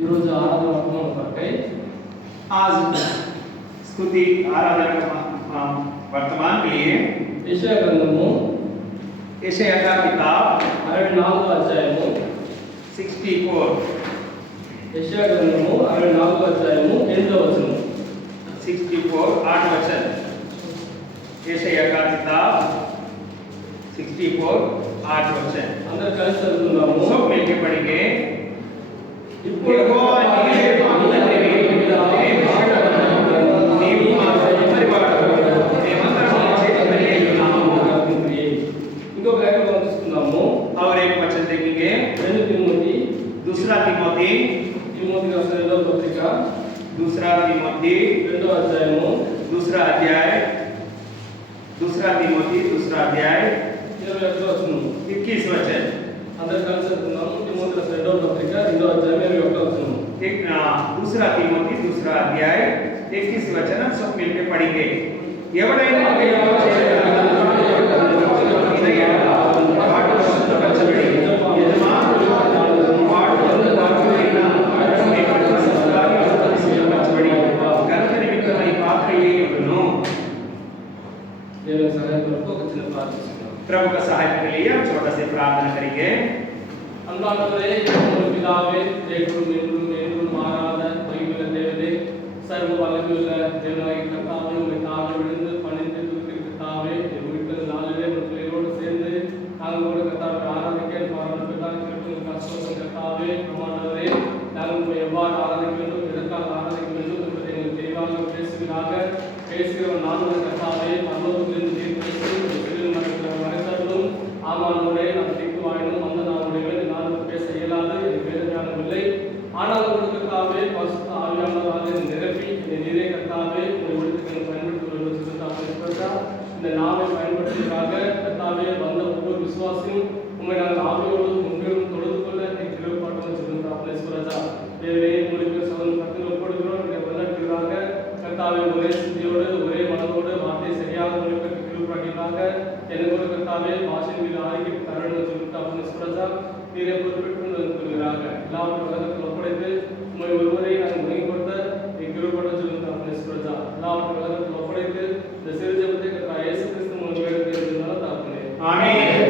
ఈరోజు ఆరాధన వర్తమానం కొరకై आज स्तुति आराधना वर्तमान के लिए యెషయా గ్రంథము यशाया का किताब 64వ అధ్యాయము 64 యెషయా గ్రంథము 64వ అధ్యాయము 8వ వచనం 64 8 वचन यशाया का किताब 64 8 वचन అందరూ కలిసి చదువుకుందాము. सब मिलके पढ़ेंगे। ఇప్పుడు యెహోవా నీవే మాకు తండ్రివి, నీవు మాకు కుమారుడివాడవు, మేమందరము నీ చేతి పని అయి ఉన్నాము। ఇంకొక లేఖ మనం తీసుకుందాము. और एक वचन देखेंगे, 2 తిమోతి दूसरा तिमोथी రాసిన రెండవ పత్రిక दूसरा तिमोथी 2వ అధ్యాయము दूसरा अध्याय दूसरा तिमोथी दूसरा अध्याय 21వ వచనం. 21 वचन। అందరూ కలిసి చదువుకుందాము. తిమోతి రాసిన రెండవ పత్రిక 2వ అధ్యాయం 21వ వచనం. एक दूसरा तिमोथी दूसरा अध्याय 21 वचन सब मिलकर पढ़ेंगे। ఎవడైనా దేవుడు చేసిన వినయము వాడు శుద్ధపరచబడి యజమానుడు వాడు బంధువాడులైన మేమంతా సదాగా శుద్ధపరచబడి ఘనత నిమిత్తమై పాత్రయై ఉండును। దేవుని సహాయం కొరకు ఒక చిన్న ప్రార్థన చేసుకుందాం. प्रभु का सहायता के लिए हम छोटा से प्रार्थना करेंगे। அன்பானவரே, எங்கள் பிதாவே, தேவரும் என்றும் என்றும் மாறாத மகிமையுள்ள தேவனே, சர்வ வல்லமையுள்ள தேவனாகிய கர்த்தாவே, உம்மை தாழ்ந்து விழுந்து பணிந்து துதிக்கிற கர்த்தாவே, எங்கள் வீட்டில் 4 பேர் உங்கள் பிள்ளைகளோடு சேர்ந்து நாங்கள் கூட கர்த்தாவை ஆராதிக்க பாராட்டுவதாக கேட்கும் கஷ்டம் கர்த்தாவே, பிரமாண்டவரே, நாங்கள் உம்மை எவ்வாறு ஆராதிக்க வேண்டும், எதற்காக ஆராதிக்க வேண்டும் என்பதை எங்களுக்கு தெளிவாக பேசுவதாக பேசுகிறவன் நானும் கர்த்தாவே, பரலோகத்திலிருந்து நீர் பேசி மறைத்தவர்களும் ஆமானவரே, நான் திக்கு வாயினும் அந்த நாளுடைய நான் பேச இயலாது, எனக்கு வேத ஞானம் இல்லை. ஆனால் உங்களுக்கு கர்த்தாவே, பரிசுத்த ஆவியானவராலே நிரப்பி என்னை நீரே கர்த்தாவே உங்களை விடுதலை பயன்படுத்துவதற்காக இந்த நாவை பயன்படுத்துவதற்காக கர்த்தாவே வந்த ஒவ்வொரு விசுவாசியும் உண்மை நாங்கள் ஆவியோடு முன்பிலும் தொழுது கொள்ள திருப்பாட்டம் சொல்லுங்கள். சுரஜா தேவரே, உங்களுக்கு சகோதரன் பக்கத்தில் ஒப்படுகிறோம், இங்கே வழிநடத்துகிறாங்க கர்த்தாவே, ஒரே சித்தியோடு ஒரே மனதோடு வார்த்தை சரியாக உங்களுக்கு திருப்பாட்டினாக எனக்கு ஒரு கர்த்தாவே பாஷையின் மீது ஆதிக்க தரணும் சொல்லிட்டு சுரஜா நீரை பொறுப்பேற்று சொல்கிறாங்க. எல்லாரும் உலகத்தில் ஒப்படைத்து உண்மை ஒருவரை நாங்கள் முனைவு கொடுத்த கிருபட சொல்லுங்க சுரஜா. எல்லாரும் உலகத்தில் ஒப்படைத்து இந்த சிறு ஜெபத்தை கர்த்தா இயேசு கிறிஸ்து மூலம் வேண்டுகிறதுனால தாக்குனே. आमीन।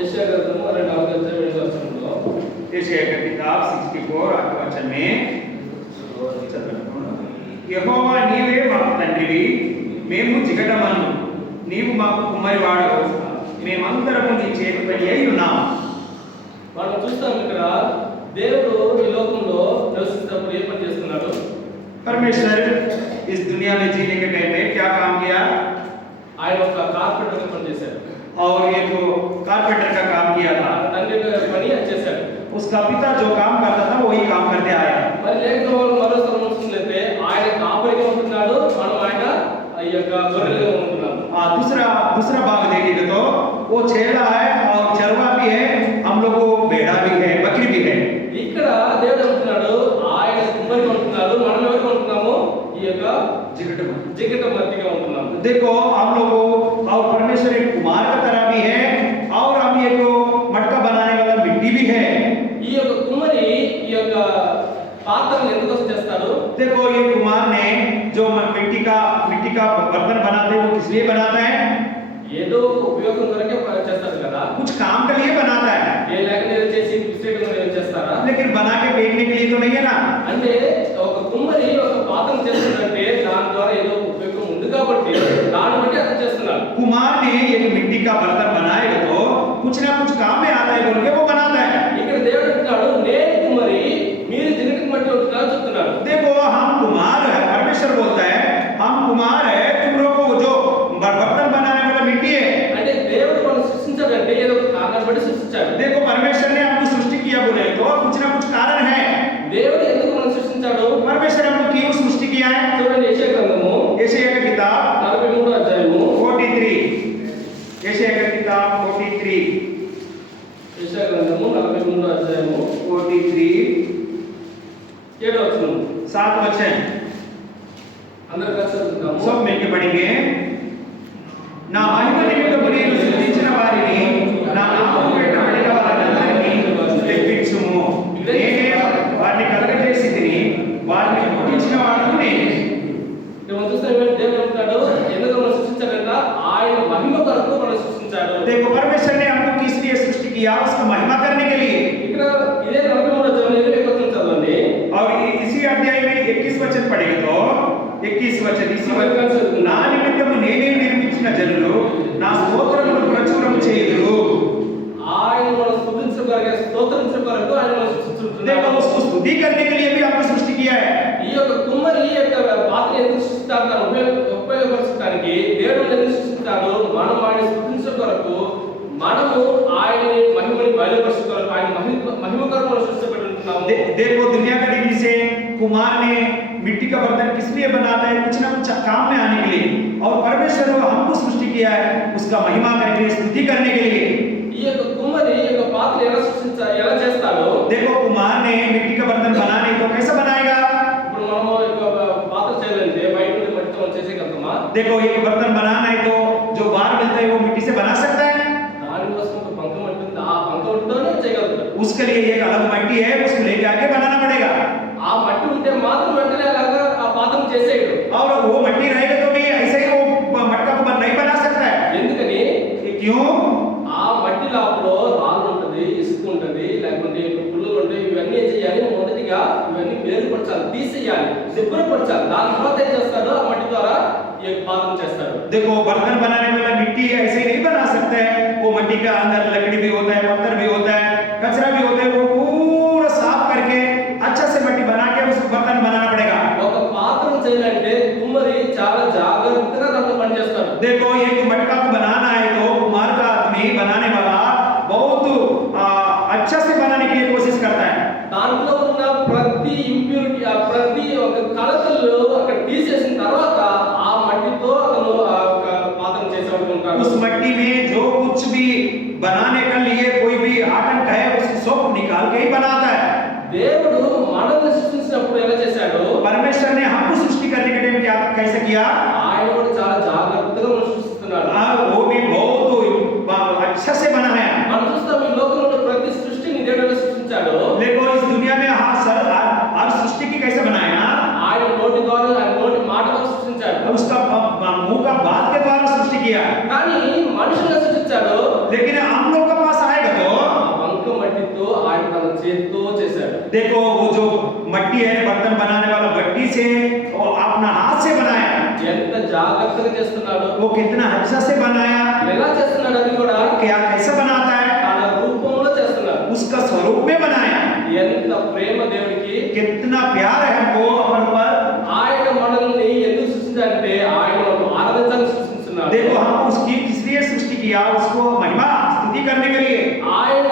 యెషయా గ్రంథము 2వ అధ్యాయం 2వ వచనంలో यशाया का किताब 64 8 वचन में యెహోవా నీవే మాకు తండ్రివి, మేము జిగటమన్ను, నీవు మాకు కుమ్మరివాడవు, మేమందరము నీ చేతి పని అయి ఉన్నాము। మనం చూస్తాం ఇక్కడ దేవుడు ఈ లోకంలో నివసిస్తున్నప్పుడు ఏ పని చేస్తున్నాడు? परमेश्वर इस दुनिया में जीने के टाइम में क्या काम किया? ఆయన ఒక కార్పెంటర్ పని చేశాడు. और ये तो कारपेंटर का काम किया था। తండ్రి పని అది చేశాడు. उसका पिता जो काम करता था वही काम करते आया। మరి లేఖన వాళ్ళు మరో స్థలం చూసినట్లయితే ఆయన కాపరిగా ఉంటున్నాడు, మనం ఆయన ఈ యొక్క గొర్రెలుగా ఉంటున్నాం। दूसरा भाग देखेंगे तो वो चेला है और चरवा भी है, हम लोग को भेड़ा भी है, बकरी भी है। ఇక్కడ దేవుడు అంటున్నాడు ఆయన కుమ్మరిగా ఉంటున్నాడు, మనం ఎవరికి ఉంటున్నాము? ఈ యొక్క జిగట మట్టిగా ఉంటున్నాము। देखो हम लोग और परमेश्वर एक कुमार का तरह भी है और हम ये तो मटका बनाने वाला मिट्टी भी है। ఈ యొక్క కుమ్మరి ఈ యొక్క పాత్రను ఎందుకోసం చేస్తాడు? देखो ये कुमार ने जो मिट्टी का बर्तन बनाते हैं वो किस लिए बनाता है? ఏదో ఒక ఉపయోగం కొరకే చేస్తాడు కదా। कुछ काम के लिए बनाता है, ఏ లేఖన చేసి విశ్లేషణ చేస్తారా? लेकिन बना के बेचने के लिए तो नहीं है ना। అంటే ఒక కుమ్మరి ఒక పాత్ర చేస్తుందంటే దాని ద్వారా ఏదో ఉపయోగం ఉంది కాబట్టి దాన్ని బట్టి అతను చేస్తున్నాడు। कुमार ने एक मिट्टी का बर्तन बनाएगा तो कुछ ना कुछ काम में आता है बोल के वो बनाता है। ఇక్కడ దేవుడు అంటున్నాడు నేను కుమ్మరి, మీరు జిగట మట్టి ఉంటున్నారు చెప్తున్నాడు। देखो हम कुमार है, परमेश्वर बोलता है हम कुमार है, तुम लोग को जो बर्तन बनाने वाला मिट्टी है। అంటే దేవుడు మనం సృష్టించాడంటే ఏదో ఒక కారణం బట్టి సృష్టించాడు। देखो परमेश्वर ने हमको सृष्टि किया बोले तो कुछ ना कुछ कारण है। దేవుడు ఎందుకు మనం సృష్టించాడు? परमेश्वर हमको क्यों सृष्टि किया है? చూడండి యెషయా గ్రంథము यशाया का किताब 43వ అధ్యాయము 43 यशाया का किताब 43 యెషయా గ్రంథము 43వ అధ్యాయము 43 7వ వచనం 7 वचन అందరూ కలిసి చదువుతాము। सब मिलके पढ़ेंगे। నా మహిమ నిమిత్తము నేను సృష్టించిన వారిని किया उसका महिमा करने के लिए। ఇక్కడ ఇదే 43వ అధ్యాయం 21వ వచనం చదవండి. और इसी अध्याय में 21 वचन पढ़ेंगे तो 21 वचन इसी वचन ना निमित्तము నేనే నిర్మించిన జనులు నా స్తోత్రమును ప్రచురము చేయుదురు. ఆయన మనం స్తుతించే కొరకు స్తోత్రించే కొరకు ఆయన మనం స్తుతించుతున్నాము. देखो उसको स्तुति करने के लिए भी आपने सृष्टि किया है। ఈ యొక్క కుమ్మరి ఈ యొక్క పాత్ర ఎందుకు సృష్టిస్తాడు, తను ఉపయోగపరచడానికి దేవుడు ఎందుకు సృష్టిస్తాడు, మనం ఆయన స్తుతించే కొరకు, మనము ఆయన మహిమని బయలుపరచే కొరకు, ఆయన మహిమ కొరకు మనం సృష్టించబడి ఉంటున్నాము. देखो दुनिया का दृष्टि से कुमार ने मिट्टी का बर्तन किस लिए बनाता है, कुछ ना कुछ काम में आने के लिए, और परमेश्वर ने हमको सृष्टि किया है उसका महिमा करने के लिए, स्तुति करने के लिए। ఈ యొక్క కుమ్మరి ఈ యొక్క పాత్ర ఎలా చేస్తాడో, देखो कुमार ने मिट्टी का बर्तन बनाने को कैसे बनाएगा। ఇప్పుడు మనము ఒక పాత్ర చేయాలంటే బయట నుండి మట్టితో మనం చేసేయగలుగుతామా? देखो एक बर्तन बनाना है तो जो बाहर मिलता है वो मिट्टी से बना सकता है। దానికోసం ఒక బంక మట్టి ఉంది, ఆ బంక మట్టితోనే చేయగలుగుతాడు. उसके लिए एक अलग मट्टी है, उसको लेके आके बनाना पड़ेगा। ఆ మట్టి ఉంటే మాత్రం వెంటనే అలాగా ఆ పాత్రను చేసేయడు. और वो मट्टी रहेगा तो भी ऐसे ही वो मटका को नहीं बना सकता है। ఎందుకని? क्यों? ఆ మట్టి లోపల రాళ్ళు ఉంటది, ఇసుక ఉంటది, లేకుంటే పుల్లలు ఉంటాయి. ఇవన్నీ ఏం చేయాలి? మొదటిగా ఇవన్నీ వేరుపరచాలి, తీసేయాలి, శుభ్రపరచాలి. దాని తర్వాత ఏం చేస్తాడు? ఆ మట్టి ద్వారా ఈ యొక్క పాత్రను చేస్తాడు. देखो बर्तन बनाने वाला मिट्टी ऐसे ही नहीं बना सकता है। वो मिट्टी का अंदर लकड़ी भी होता है, पत्थर भी होता है, कचरा भी होता है, वो पूरा साफ करके अच्छा से मिट्टी बना के उसको बर्तन बनाना पड़ेगा। ఒక పాత్రను చేయాలంటే కుమ్మరి చాలా జాగ్రత్తగా దాంట్లో పని చేస్తాడు. देखो एक मटका को बनाना है तो कुम्हार का आदमी बनाने वाला बहुत अच्छा से बनाने के लिए कोशिश करता है। దాంట్లో ఉన్న ప్రతి ఇంప్యూరిటీ, ప్రతి ఒక కలతలు అక్కడ తీసేసిన తర్వాత ఆ మట్టితో అతను ఆ పాత్రను చేసేవాడు ఉంటాడు. उस मिट्टी में जो कुछ भी बनाने के लिए कोई भी आटंक है उसको सब निकाल के ही बनाता है। దేవుడు మనల్ని సృష్టించినప్పుడు ఎలా చేశాడు? परमेश्वर ने हमको सृष्टि करने के टाइम क्या कैसे किया। ఆయన కూడా చాలా జాగ్రత్తగా మనం సృష్టిస్తున్నాడు. वो भी बहुत अच्छा से बनाया। మనం చూస్తాం ఈ లోకంలో ప్రతి సృష్టిని దేవుడు సృష్టించాడు. देखो इस दुनिया में हर सृष्टि की कैसे बनाया। ఆయన నోటి ద్వారా, ఆయన నోటి మాట ద్వారా సృష్టించాడు. उसका मुंह का बात के द्वारा सृष्टि किया। కానీ మనుషులను సృష్టించాడు. लेकिन हम लोग के पास आएगा तो బంక మట్టితో ఆయన తన చేతితో చేశాడు. देखो वो जो मट्टी है बर्तन बनाने वाला मट्टी से वो अपना हाथ से बनाया। ఎంత జాగ్రత్తగా చేస్తున్నాడు, वो कितना अच्छा से बनाया। ఎలా చేస్తున్నాడు? అది కూడా क्या कैसे बनाता है, తన రూపంలో చేస్తున్నాడు. उसका स्वरूप में बनाया। ఎంత ప్రేమ దేవుడికి! कितना प्यार है हमको अपन पर। ఆయన మనల్ని ఎందుకు సృష్టించాడంటే ఆయన మనల్ని ఆరాధించాలని సృష్టిస్తున్నాడు. देखो हम उसकी किस लिए सृष्టి किया, उसको महिमा स्तुति करने के लिए। ఆయన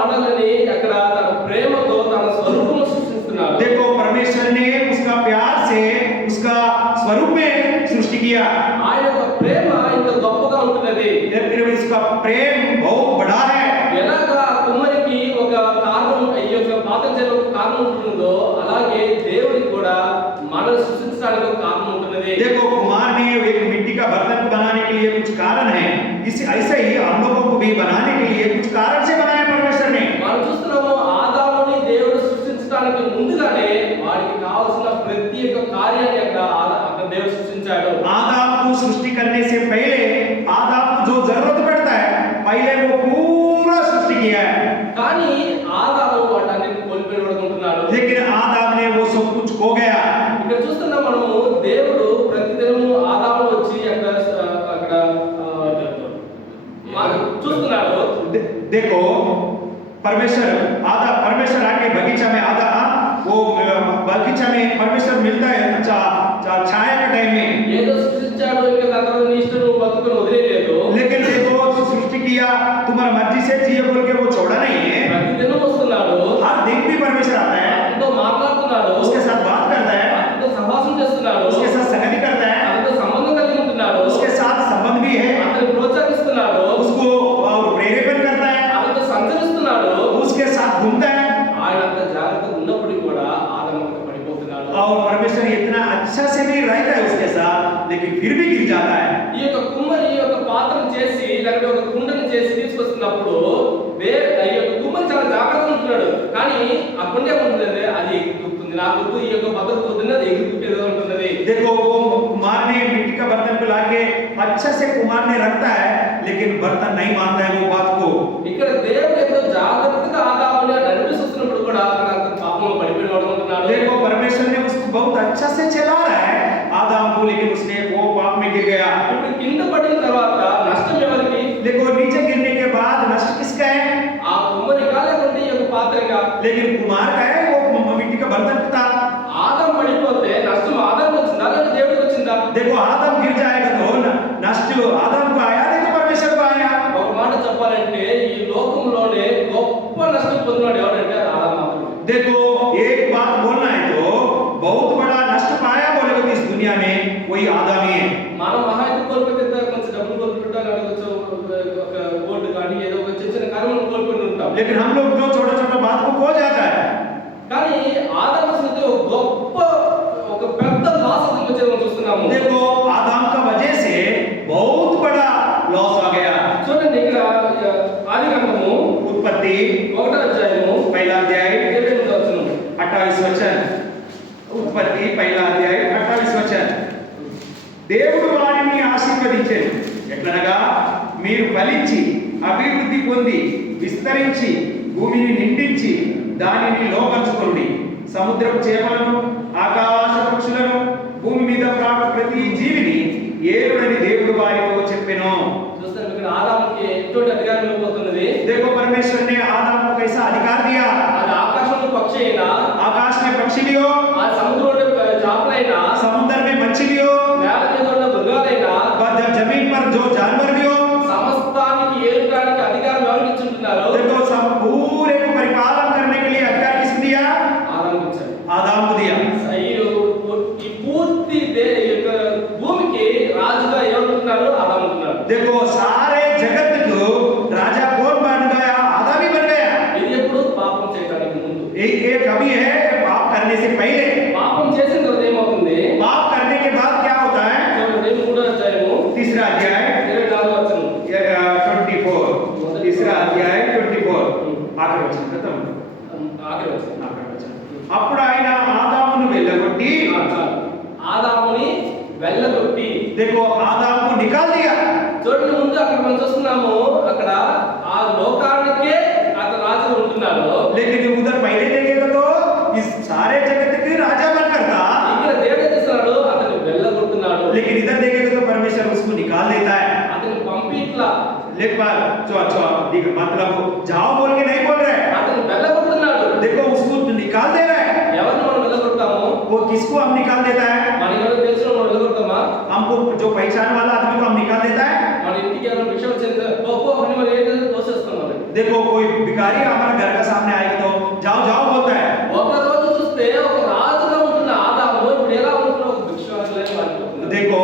మనల్ని అక్కడ తన ప్రేమతో తన స్వరూపంలో సృష్టిస్తున్నాడు. देखो परमेश्वर ने उसका प्यार से उसका स्वरूप में सृष्टि किया। ఆయన యొక్క ప్రేమ ఇంత గొప్పగా ఉంటున్నది. फिर इसका प्रेम बहुत बड़ा है। ఎలాగా కుమ్మరికి ఒక కారణం, ఈ యొక్క పాత్ర చేయడానికి ఒక కారణం ఉంటుందో అలాగే దేవుడికి కూడా మనల్ని సృష్టించడానికి ఒక కారణం ఉంటున్నది. देखो कुम्हार ने एक मिट्टी का बर्तन बनाने के लिए कुछ कारण है, इस ऐसे ही हम लोगों को भी बनाने के लिए कुछ कारण से बनाया परमेश्वर ने। మనం చూస్తున్నాము ఆదాముని దేవుడు సృష్టించడానికి ముందుగానే వాడికి కావాల్సిన ప్రతి ఒక్క కార్యాన్ని అక్కడ దేవుడు సృష్టించాడు. आदम को सृष्टि करने से पहले आदम को जो जरूरत पड़ता है पहले वो पूरा सृष्टि किया है। కానీ ఆదాము వాటన్నిటిని కోల్పోయినడుకుంటున్నాడు. लेकिन आदम ने वो सब कुछ खो गया। ఇక్కడ చూస్తున్నాం మనము దేవుడు ప్రతిదినము ఆదాము వచ్చి అక్కడ చూస్తున్నాడు. देखो परमेश्वर आके बगीचा में वो बगीचा में परमेश्वर मिलता है छाया के टाइम में। ఏదో సృష్టించాడు, ఇంకా దాని తర్వాత నీ ఇష్టం నువ్వు బతుకుని వదిలేయలేదు. लेकिन देखो सृष्टि किया तुम्हारा मर्जी से जियो बोल के वो छोड़ा नहीं है। ప్రతిదినం వస్తున్నాడు, हर दिन भी परमेश्वर आता है, అతనితో మాట్లాడుతున్నాడు, उसके साथ बात करता है, అతనితో సంభాషణ చేస్తున్నాడు, उसके साथ संगति करता है, అతనితో సంబంధం కలిగి ఉంటున్నాడు, उसके साथ संबंध भी है, అతన్ని ప్రోత్సహిస్తున్నాడు, उसको प्रेरेपण करता है, అతనితో సంచరిస్తున్నాడు, उसके साथ घूमता है। ఆయన అంత జాగ్రత్తగా ఉన్నప్పటికీ కూడా ఆదాము పడిపోతున్నాడు. और परमेश्वर इतना अच्छा से भी रहता है उसके साथ, लेकिन फिर भी गिर जाता है। ఈ యొక్క కుమ్మరి ఈ యొక్క పాత్రను చేసి లేకపోతే ఒక కుండని చేసి తీసుకొస్తున్నప్పుడు ఈ యొక్క కుమ్మరి చాలా జాగ్రత్తగా ఉంటున్నాడు. కానీ ఆ కుండ ఏముంటుందంటే అది ఎగురుతుంది, నా గుర్తు ఈ యొక్క భద్రత పొద్దున్న అది ఎగురుతుంటేదో ఉంటున్నది. देखो वो कुम्हार ने मिट्टी का बर्तन को लाके अच्छा से कुम्हार ने रखता है, लेकिन बर्तन नहीं मानता है वो बात को। ఇక్కడ దేవుడు ఏదో बाद नष्ट किसका है? ఆ కుమ్మరికా లేకుంటే ఈ యొక్క పాత్రగా? लेकिन कुम्हार का है, वो मिट्टी का बर्तन था। ఆదం పడిపోతే నష్టం ఆదాంకి వచ్చిందా లేదా దేవుడికి వచ్చిందా? देखो आदम गिर जाएगा तो नष्ट आदम को आया नहीं तो परमेश्वर को आया। ఒక మాట చెప్పాలంటే ఈ లోకంలోనే గొప్ప నష్టం పొందినాడు ఎవరంటే ఆదాం మాత్రమే. देखो एक बात बोलना है तो बहुत बड़ा नष्ट पाया बोले तो इस दुनिया में वही आदम ही है। మనం మహా అయితే కోల్పోతే కొంచెం డబ్బులు కోల్పోతాం, లేకపోతే ఒక బోర్డు కానీ ఏదో ఒక చిన్న చిన్న కార్యక్రమం కోల్పోయి ఉంటాం. लेकिन हम लोग जो छोटा छोटा बात को खो जाता है। కానీ ఆదాం వచ్చినది ఒక గొప్ప ఒక పెద్ద లాస్ వచ్చేది మనం చూస్తున్నాము. देखो आदम का वजह से बहुत बड़ा लॉस आ गया। చూడండి ఇక్కడ ఆదికాండము उत्पत्ति 1వ అధ్యాయము पहला अध्याय 28వ వచనం. 28 वचन। उत्पत्ति पहला अध्याय 28 वचन। దేవుడు వారిని ఆశీర్వదించెను ఎట్లనగా మీరు ఫలించి అభివృద్ధి పొంది విస్తరించి భూమిని నిండించి దానిని లోపరుచుకొనుడి, సముద్రపు చేపలను ఆకాశ పక్షులను భూమి మీద ప్రాకు ప్రతి జీవిని ఏలుడని దేవుడు వారితో చెప్పెను। చూస్తారు ఇక్కడ ఆదాముకి ఎటువంటి అధికారం ఇవ్వబోతున్నది? देखो परमेश्वर ने आदम को कैसा अधिकार दिया। అది ఆకాశంలో పక్షి అయినా, आकाश में पक्षी लियो, ఆ సముద్రంలో చేపలైనా, समुद्र में मच्छी लियो, నేల మీద ఉన్న మృగాలైనా, जमीन पर जो जानवर लियो, సమస్తానికి ఏలుడానికి అధికారం ఎవరికి ఇచ్చుంటున్నారు? देखो सब पूरे को परिपालन करने के लिए अधिकार किसको दिया? ఆదాముకి ఇచ్చారు। आदम को दिया। ఈ పూర్తి ఈ యొక్క భూమికి రాజుగా ఎవరు ఉంటున్నారు? ఆదాము ఉంటున్నారు। देखो सारे जगत को राजा कौन बन गया? आदम ही बन गया। ఇది ఎప్పుడు? పాపం చేయడానికి ముందు। ये कभी है पाप करने से पहले। పాపం చేసిన తర్వాత ఏమవుతుంది? पाप करने के बाद क्या होता है? చూడండి 3వ అధ్యాయము तीसरा अध्याय 24వ వచనం। 24 तीसरा अध्याय 24 आखिरी वचन खत्म। ఆఖరి వచనం। ఆఖరి వచనం। అప్పుడు ఆయన ఆదామును వెళ్ళగొట్టి, ఆదాముని వెళ్ళగొట్టి, देखो आदम को निकाल दिया। చూడండి ముందు అక్కడ మనం చూస్తున్నాము, అక్కడ ఆ లోకానికే అతను రాజు ఉంటున్నాడు। लेकिन उधर पहले देखेगा तो इस सारे जगत के राजा बनकर था, ఇక్కడ దేవుడు చేస్తున్నాడు, అతను వెళ్ళగొడుతున్నాడు। लेकिन इधर देखेगा तो परमेश्वर उसको निकाल देता है। అతను పంపి ఇట్లా लेकिन मतलब जाओ बोल के नहीं बोल रहे, అతను వెళ్ళగొడుతున్నాడు। देखो उसको निकाल दे रहा है। ఎవరిని మనం వెళ్ళగొడతాము? वो किसको हम निकाल देता है? మనకి ఎవరు తెలిసిన మనం వెళ్ళగొడతామా? हमको जो पहचान वाला आदमी को हम निकाल देता है। మన ఇంటికి ఎవరైనా భిక్ష వచ్చింది గొప్ప అని మనం ఏం తోసేస్తాం వాళ్ళని। देखो कोई भिखारी हमारे घर का सामने आएगा तो जाओ जाओ बोलता है। ఒక రోజు చూస్తే ఒక రాజుగా ఉంటున్న ఆదాము ఇప్పుడు ఎలా ఉంటున్న ఒక భిక్షాటులే మారిపోతున్నాడు। देखो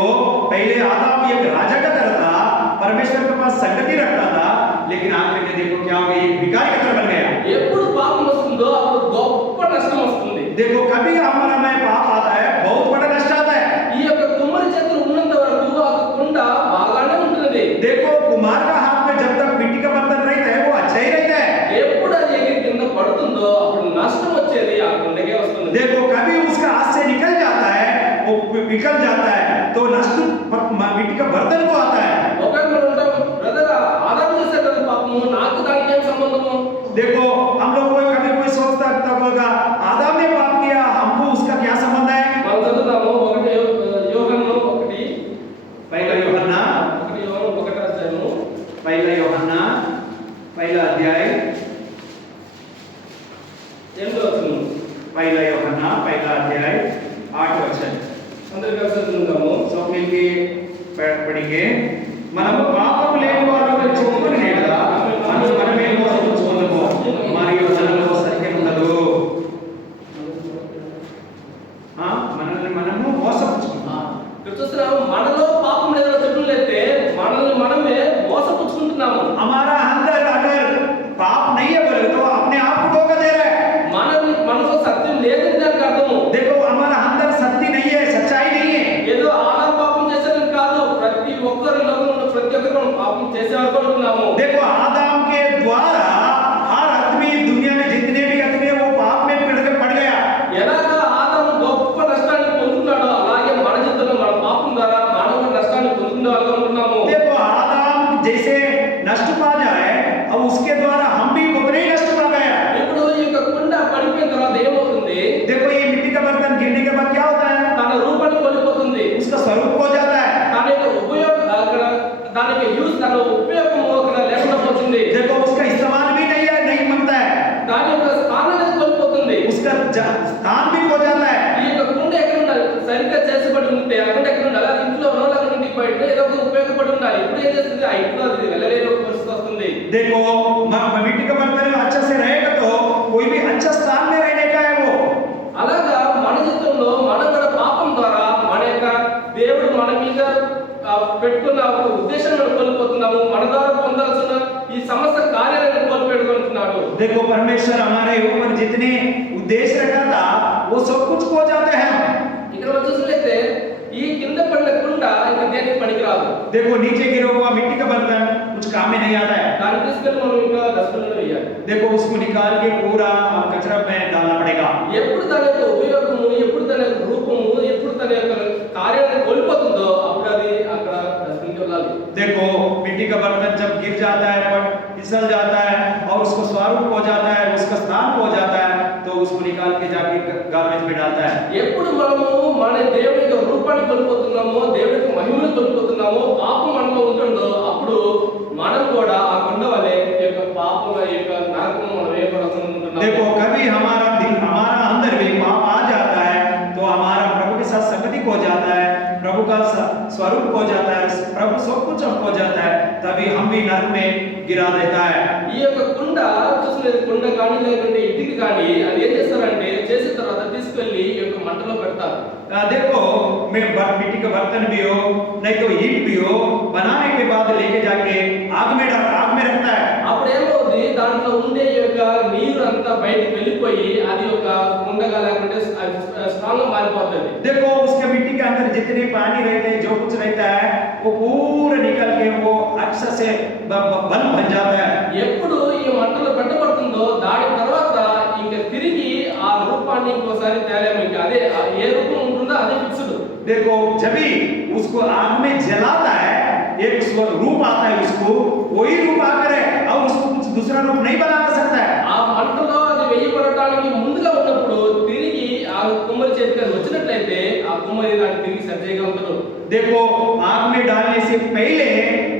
पहले आदम एक राजा का तरह था, परमेश्वर के पास संगति रखता था, लेकिन आखिर में देखो क्या हो गया, एक भिखारी की तरह बन गया। ఎప్పుడు పాపం వస్తుందో అప్పుడు గొప్ప నష్టం వస్తుంది। देखो कभी हमारा में पाप आता है, बहुत बड़ा नष्ट आता है। ఈ యొక్క కుమ్మరి చేతులు ఉన్నంత వరకు ఆ కుండ బాగానే ఉంటుంది। देखो कुम्हार का हाथ में जब तक मिट्टी का बर्तन रहता है वो अच्छा ही रहता है। ఎప్పుడు అది ఎగిరి కింద పడుతుందో అప్పుడు నష్టం వచ్చేది ఆ కుండకే వస్తుంది। देखो कभी उसका हाथ से निकल जाता है, वो निकल जाता है तो नष्ट मिट्टी का बर्तन को आता है। ఒకవేళ మనం ఉంటాం, బ్రదర్ ఆదాము చేశాడు కదా పాపము, నాకు దానికి ఏం సంబంధము? देखो हम लोग कोई कभी कोई सोचता होगा आदम ने पाप किया, हमको उसका क्या संबंध है? మనం చదువుతాము ఒకటి యోహాను 1 पहला यूहन्ना 1 అధ్యాయము पहला यूहन्ना पहला अध्याय 8వ వచనం। पहला यूहन्ना पहला अध्याय 8 वचन। అందరూ కలిసి చదువుకుందాము। सब मिलके पढ़ेंगे। మనము పాపము లేని వారము చెప్పుకొని కదా మనమే మోసపుచ్చుకొందుము, మరియు మనలో సత్యం ఉండదు। మనము మోసపుచ్చుకుంటాం। ఇక్కడ చూస్తున్నాము, మనలో పాపం లేదని చెప్పులైతే మనల్ని మనమే మోసపుచ్చుకుంటున్నాము। हमारा अंदर अगर पाप नहीं है बोले तो अपने आप को धोखा दे रहा है। మనలో సత్యం లేదని దానికి అర్థము। देखो हमारा अंदर सत्य नहीं है, सच्चाई नहीं है। ఏదో ఆదాము పాపం చేశారని కాదు, ప్రతి ఒక్కరి లోకంలో ఉన్న ప్రతి ఒక్కరు మనం పాపం చేసేవారు ఉంటున్నాము। देखो आदम के द्वारा हर आदमी दुनिया में जितने भी आदमी है वो पाप में पड़ गया। ఎలాగా ఆదాము గొప్ప నష్టాన్ని పొందుతున్నాడో అలాగే మన జీవితంలో మన పాపం ద్వారా మానవుడు నష్టాన్ని పొందుకునే వాళ్ళగా ఉంటున్నాము। देखो आदम जैसे नष्ट पा जाए और उसके द्वारा हम भी उतने ही नष्ट पा गए। ఇప్పుడు ఈ యొక్క కుండ పడిపోయిన తర్వాత ఏమవుతుంది? देखो ये मिट्टी का बर्तन गिरने के बाद क्या होता है? తన రూపాన్ని కోల్పోతుంది, उसका स्वरूप खो जाता है। దాని యొక్క ఉపయోగం అక్కడ దానికి యూజ్ తన ఉపయోగం అక్కడ లేకుండా పోతుంది। అప్పుడు ఏం చేస్తుంది, ఆ ఇంట్లో అది వెళ్ళలేని ఒక పరిస్థితి వస్తుంది. देखो मिट्टी का बर्तन में अच्छा से रहेगा तो कोई भी अच्छा स्थान में रहने का है वो। అలాగా మన జీవితంలో మనం కూడా పాపం ద్వారా మన యొక్క దేవుడు మన మీద పెట్టుకున్న ఒక ఉద్దేశం మనం కోల్పోతున్నాము. మన ద్వారా పొందాల్సిన ఈ సమస్త కార్యాలను కోల్పోతున్నాడు. देखो परमेश्वर हमारे ऊपर जितने उद्देश्य रखा था वो सब कुछ खो जाते हैं। ఇక్కడ మనం చూసినట్లయితే ఈ కింద పడిన కుండ ఇంకా దేనికి పనికిరాదు. देखो नीचे गिरा हुआ मिट्टी का बर्तन कुछ काम में नहीं आता है। దాన్ని తీసుకెళ్ళి మనం ఇంకా డస్ట్బిన్ లో వేయాలి. देखो उसको निकाल के पूरा कचरा में डालना पड़ेगा। ఎప్పుడు దాని యొక్క ఉపయోగము, ఎప్పుడు దాని యొక్క రూపము, ఎప్పుడు దాని యొక్క కార్యాన్ని కోల్పోతుందో అప్పుడు అది అక్కడ డస్ట్బిన్ కి వెళ్ళాలి. देखो मिट्टी का बर्तन जब गिर जाता है पर फिसल जाता है और उसको स्वरूप हो जाता है, उसका स्थान हो जाता है, तो उसको निकाल के जाके गार्बेज में डालता है। ఎప్పుడు మనము మన దేవుని యొక్క రూపాన్ని కోల్పోతున్నామో, దేవుని యొక్క మహిమను కోల్పోతున్నామో, పాపం మనలో ఉంటుందో అప్పుడు మనం కూడా ఆ కొండ వలె ఈ యొక్క పాపం యొక్క నరకం మనం వేయబడాల్సి ఉంటున్నాము. देखो कभी हमारा दिल हमारा अंदर भी पाप आ जाता है तो हमारा प्रभु के साथ संगति हो जाता है, प्रभु का स्वरूप हो जाता है, प्रभु सब कुछ हो जाता है, तभी हम भी नरक में गिरा देता है। ఈ యొక్క కుండ చూసినది కుండ కానీ లేకుంటే ఇటుక కానీ అది ఏం చేస్తారంటే చేసిన తర్వాత తీసుకెళ్లి ఈ యొక్క మంటలో పెడతారు. देखो मैं मिट्टी का बर्तन भी हो नहीं तो ईंट भी हो बनाने के बाद लेके जाके आग में रखता है। అప్పుడు ఏమవుతుంది, దాంట్లో ఉండే ఈ యొక్క నీరు అంతా బయటికి వెళ్ళిపోయి అది ఒక కుండగా లేకుంటే స్ట్రాంగ్ గా మారిపోతుంది. देखो उसके मिट्टी के अंदर जितने पानी रहते हैं जो कुछ रहता है वो पूरा निकल के वो अच्छा से बल बन जाता है। ఎప్పుడు ఈ మంటలో పెట్టబడుతుందో దాని తర్వాత ఇంకా తిరిగి ఆ రూపాన్ని ఇంకోసారి తేలేము. ఇంకా అదే ఏ రూపం ఉంటుందో అదే ఫిక్స్డ్. देखो जब भी उसको आग में जलाता है एक रूप आता है, उसको वही रूप आकर है और उसको कुछ दूसरा रूप नहीं बना सकता है। ఆ మంటలో అది వేయబడటానికి ముందుగా ఉన్నప్పుడు తిరిగి ఆ కుమ్మరి చేతికి అది వచ్చినట్లయితే ఆ కుమ్మరి దాన్ని తిరిగి సరి చేయగలుగుతాడు. देखो आग में डालने से पहले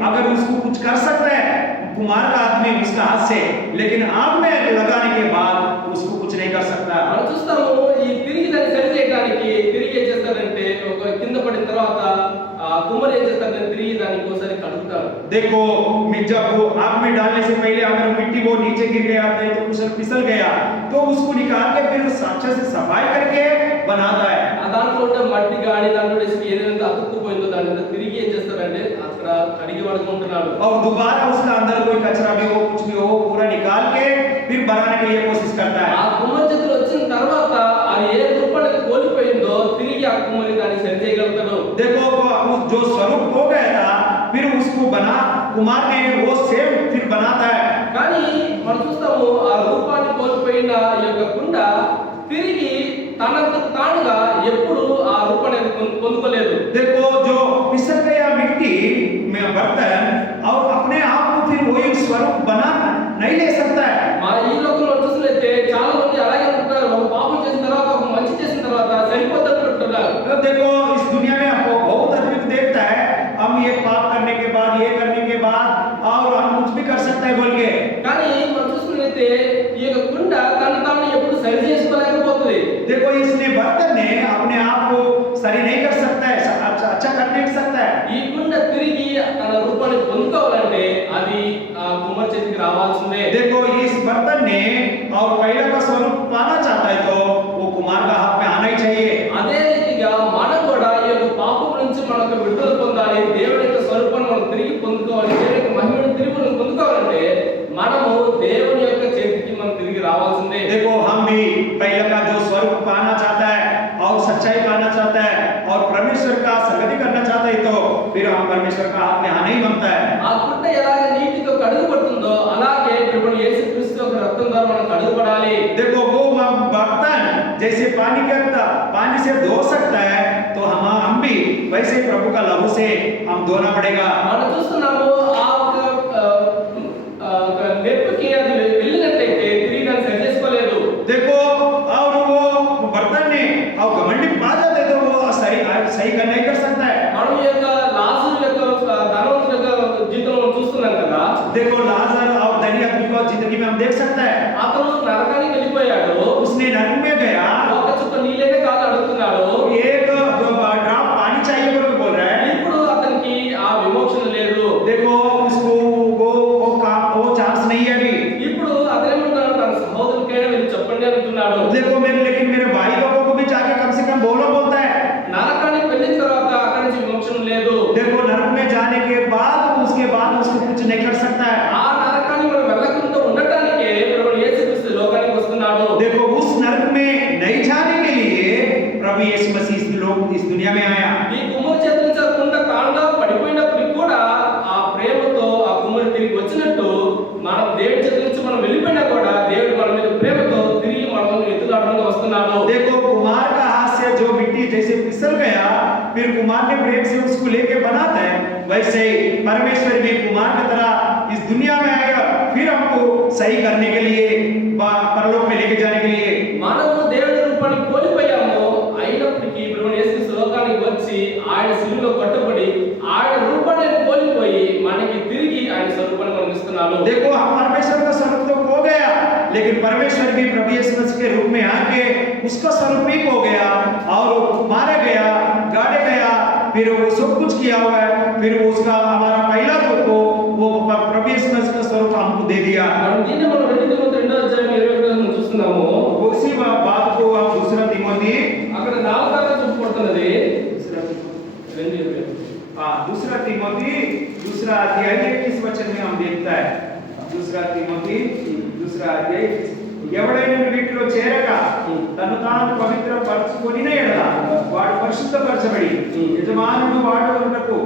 अगर उसको कुछ कर सकता है कुम्हार का आदमी उसका हाथ से, लेकिन आग में लगाने के बाद उसको कुछ नहीं कर सकता। మనం చూస్తాము ఈ తిరిగి దాన్ని సరి చేయడానికి తిరిగి ఏం చేస్తారంటే ఒక కింద పడిన తర్వాత ఆ కుమ్మరి ఏం చేస్తారంటే తిరిగి దాన్ని ఇంకోసారి కడుగుతారు. देखो जब वो आग में डालने से पहले अगर मिट्टी वो नीचे गिर गया तो फिसल गया तो उसको निकाल के फिर अच्छे से सफाई करके बनाता है। ఆ దాంట్లో ఉండే మట్టి గాని దాంట్లో ఏదైతే అతుక్కుపోయిందో దాన్ని తిరిగి ఏం చేస్తారంటే అక్కడ కడిగి పడుకుంటున్నాడు. और दोबारा उसका अंदर कोई कचरा भी हो कुछ भी हो पूरा निकाल के फिर बनाने के लिए कोशिश करता है। ఆ కుమ్మరి చేతులు వచ్చిన తర్వాత అది ఏ రూపాన్ని కోల్పోయిందో తిరిగి ఆ కుమ్మరి దాన్ని సరి చేయగలుగుతాడు. देखो वो जो स्वरूप हो गया था फिर उसको बना कुमार ने वो सेम फिर बनाता है। కానీ మనం చూస్తాము ఆ రూపాన్ని కోల్పోయిన ఈ యొక్క కుండ తిరిగి తనంతకు తానుగా ఎప్పుడు ఆ రూపాన్ని పొందుకోలేదు. देखो जो फिसल गया मिट्टी में बर्तन और अपने आप को फिर वही स्वरूप बना नहीं ले सकता है। మా ఈ లోకంలో చూసినట్లయితే చాలా మంది అలాగే ఉంటారు. ఒక పాపం చేసిన తర్వాత ఒక మంచి చేసిన తర్వాత సరిపోతుంటారు. तो देखो इस दुनिया में आपको बहुत आदमी देखता है हम ये पाप करने के बाद ये करने के बाद और हम कुछ भी कर सकते हैं बोल के। కానీ మనం చూసినట్లయితే ఈ యొక్క కుండ తను తాను ఎప్పుడు సరి చేసుకోలేకపోతుంది. देखो इसने बर्तन ने अपने आप को सही नहीं कर सकता है, अच्छा कर नहीं सकता है। ఈ కుండ తిరిగి తన రూపాన్ని పొందుకోవాలంటే అది ఆ కుమ్మరి చేతికి రావాల్సిందే. देखो इस बर्तन ने और पहला का स्वरूप पाना चाहता है तो वो कुमार का हाथ में आना ही चाहिए। అదే రీతిగా మనం కూడా ఈ యొక్క పాపం నుంచి మనకు విడుదల పొందాలి, దేవుని యొక్క స్వరూపాన్ని మనం తిరిగి పొందుకోవాలి, దేవుని యొక్క మహిమను తిరిగి మనం పొందుకోవాలంటే మనము దేవుని యొక్క చేతికి మనం తిరిగి రావాల్సిందే. देखो हम भी पहला का जो स्वरूप पाना चाहता है और सच्चाई पाना चाहता है और परमेश्वर का संगति करना चाहता है तो फिर हम परमेश्वर का हाथ में आना ही बनता है। ఆ కుండ ఎలాగ నీటితో కడుగుపడుతుందో అలాగే ఇప్పుడు యేసుక్రీస్తు యొక్క రక్తం ద్వారా మనం కడుగుపడాలి. देखो वो बर्तन जैसे पानी से धो सकता है तो हम भी वैसे प्रभु का लहू से हम धोना पड़ेगा। మనం చూస్తున్నాము ఆ ఒక నెప్పుకి అది వెళ్ళినట్లయితే తిరిగి దాన్ని సరి చేసుకోలేదు. देखो और वो बर्तन ने और घमंडी बात दे तो वो सही कर नहीं कर सकता है। మనం ఈ యొక్క లాజరు యొక్క ధనవంతుడి యొక్క జీవితంలో చూస్తున్నాం కదా. देखो लाजर और धनी आदमी को जिंदगी में हम देख सकता है। అతను నరకానికి వెళ్ళిపోయాడు. उसने नरक में गया, ఒక చుక్క నీళ్ళనే కాదు అడుగుతున్నాడు. एक ड्रॉप पानी चाहिए बोल रहा है। ఇప్పుడు అతనికి ఆ విమోచన లేదు. नहीं है अभी। ఇప్పుడు అతనేమంటున్నాడు, తన సహోదరునికైనా వెళ్ళి చెప్పండి అంటున్నాడు. देखो लेकिन मेरे भाई लोगों को भी जाके कम से कम बोलो बोलता है। నరకానికి వెళ్ళిన తర్వాత అక్కడి నుంచి విమోచనం లేదు. देखो नरक में जाने के बाद उसके बाद उसको कुछ नहीं कर सकता है। ఆ నరకాన్ని మనం వెళ్ళకుండా ఉండటానికే ప్రభువు యేసుక్రీస్తు లోకానికి వస్తున్నాడు. देखो उस नरक में नहीं जाने के लिए प्रभु यीशु मसीह इस दुनिया में आया। ఈ కుమారుడు చేతుల నుంచి ఆ కుండ కాండా పడిపోయినప్పటికీ కూడా ఆ ప్రేమతో ఆ కుమారుడు తిరిగి వచ్చినట్టు మనం దేవుడి చేతుల నుంచి మనం వెళ్ళిపోయినా కూడా దేవుడు మన మీద ప్రేమతో తిరిగి మనం ఎత్తులాడడానికి వస్తున్నాడు. देखो कुमार का हाथ से जो मिट्टी जैसे फिसल गया फिर कुमार ने प्रेम से उसको लेके बनाता है, वैसे ही परमेश्वर भी कुमार की तरह इस दुनिया में आएगा फिर हमको सही करने के लिए परलोक में लेके जाने के लिए। మనము దేవుడి రూపాన్ని కోల్పోయాము, అయినప్పటికీ ప్రభువు యేసుక్రీస్తు లోకానికి వచ్చి ఆయన శిలువలో కొట్టబడి ఆయన రూపాన్ని కోల్పోయి మనకి తిరిగి ఆయన స్వరూపాన్ని మనకి ఇస్తున్నాడు. देखो हम परमेश्वर का स्वरूप तो खो गया, लेकिन परमेश्वर भी प्रभु यीशु मसीह के रूप में आके उसका स्वरूप भी खो गया और मारा गया, गाड़े गया, फिर वो सब कुछ किया हुआ है, फिर वो उसका हमारा पहला रूप को वो प्रभु यीशु मसीह का स्वरूप हमको दे दिया। మనం దీన్ని మనం 2 అధ్యాయం 21 చూస్తున్నాము. उसी बात को हम दूसरा तिमोथी అక్కడ 4 చూపబడుతున్నది. दूसरा तिमोथी दूसरा अध्याय 21 वचन में हम देखता है। दूसरा तिमोथी दूसरा अध्याय ఎవడైనా వీటిలో చేరక తను తాను పవిత్ర పరచుకొనిన ఎడల వాడు పరిశుద్ధపరచబడి యజమానుడు వాడుటకు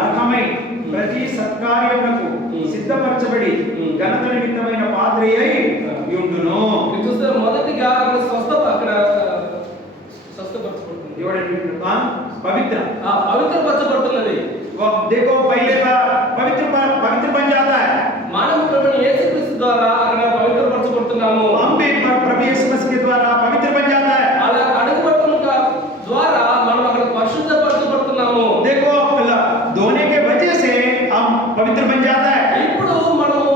అర్హమై ప్రతి సత్కార్యమునకు సిద్ధపరచబడి ఘనత నిమిత్తమైన పాత్రయై యుండును. చూస్తే మొదటిగా అక్కడ స్వస్థపరచబడుతుంది. ఎవడైనా पवित्र పవిత్రపరచబడుతున్నది. देखो पहले का पवित्र बन जाता है। మనం ప్రభువు యేసుక్రీస్తు ద్వారా అక్కడ పవిత్రపరచబడుతున్నాము. हम भी प्रभु यीशु मसीह के द्वारा पवित्र बन जाता है। అలా అడుగుపట్టడం ద్వారా మనం అక్కడ పరిశుద్ధపరచబడుతున్నాము. देखो धोने के वजह से हम पवित्र बन जाता है। ఇప్పుడు మనము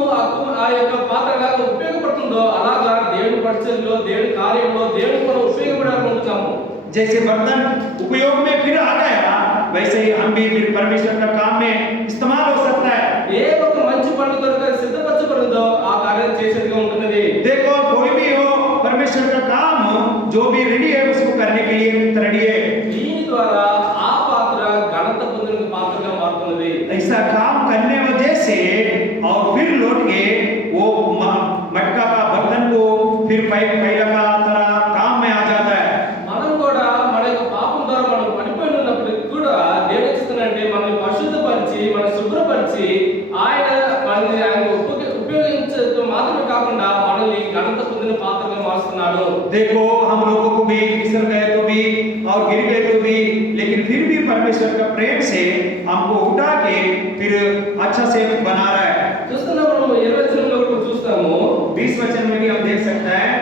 ఆ యొక్క పాత్రగా ఉపయోగపడుతుందో అలాగా దేవుని పరిచర్యలో దేవుని కార్యంలో దేవునికి మనం ఉపయోగపడాలనుకుంటున్నాము. जैसे बर्तन उपयोग में फिर आ गया वैसे ही हम भी फिर परमेश्वर का काम में इस्तेमाल हो सकता है। ఏ ఒక మంచి పనుల కొరకు సిద్ధపరచబడిందో ఆ కార్యం చేసేదిగా ఉంటుంది. देखो कोई भी हो परमेश्वर का काम जो भी रेडी है उसको करने के लिए रेडी है। దీని ద్వారా ఆ పాత్ర ఘనత పొందిన పాత్రగా మారుతున్నది. ऐसा काम करने वजह से और फिर लौट के वो मटका का बर्तन को फिर पहला का तरह काम में आ जाता है। మనం కూడా మన యొక్క పాపం ద్వారా మనం పడిపోయి ఉన్నప్పటికీ కూడా దేవుడు ఇస్తున్నాడంటే మనల్ని పరిశుద్ధపరిచి మనం శుభ్రపరిచి ఆయన ఉపయోగించడం మాత్రమే కాకుండా మనల్ని ఘనత పొందిన పాత్రగా మారుస్తున్నాడు. देखो हम लोगों को भी फिसल गए तो भी और गिर गए तो भी लेकिन फिर भी परमेश्वर का प्रेम से हमको उठा के फिर अच्छा से बना रहा है। చూస్తున్నాము మనం 20 వచనంలో కూడా చూస్తాము. 20 वचन में भी हम देख सकते हैं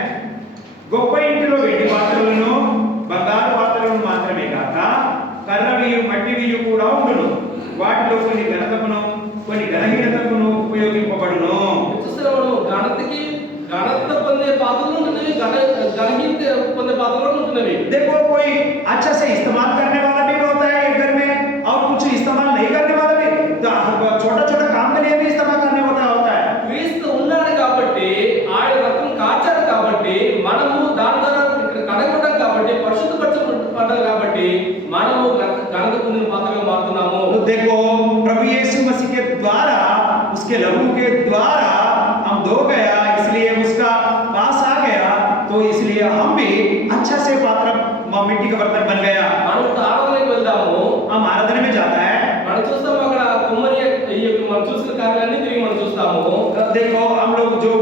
గొప్ప ఇంటిలో వెండి పాత్రలను బంగారు పాత్రలను మాత్రమే కాక కర్రవియు మట్టివియు కూడా ఉండును, వాటిలో కొన్ని ఘనతకును కొన్ని ఘనహీనతకును ఉపయోగింపబడును. చూస్తున్నాము ఘనతకి ఘనత పొందే పాత్రలు ఉంటున్నవి, ఘనహీనత పొందే పాత్రలు ఉంటున్నవి. देखो कोई अच्छा से इस्तेमाल करने वाला भी होता है एक घर में और कुछ इस्तेमाल नहीं करने वाला भी, छोटा छोटा काम के लिए भी इस्तेमाल करने होता है। క్రీస్తు ఉన్నాడు కాబట్టి ఆయన రక్తం కార్చాడు కాబట్టి మనము దాని ద్వారా ఇక్కడ కడగబడ్డాం కాబట్టి పరిశుద్ధపరచబడ్డాం కాబట్టి మనము ఘనత పొందిన పాత్రగా మారుతున్నాము. तो देखो प्रभु यीशु मसीह के द्वारा उसके लहू के द्वारा हम धो गया इसलिए उसका पास आ गया, तो इसलिए हम भी अच्छा से पात्र मिट्टी का बर्तन बन गया। మనం ఆరాధనకి వెళ్దాము, हम आराधना में जाता है, మనం చూస్తాము అక్కడ కుమ్మరి మనం చూసిన కార్యాలన్నీ తిరిగి మనం చూస్తాము. देखो हम लोग जो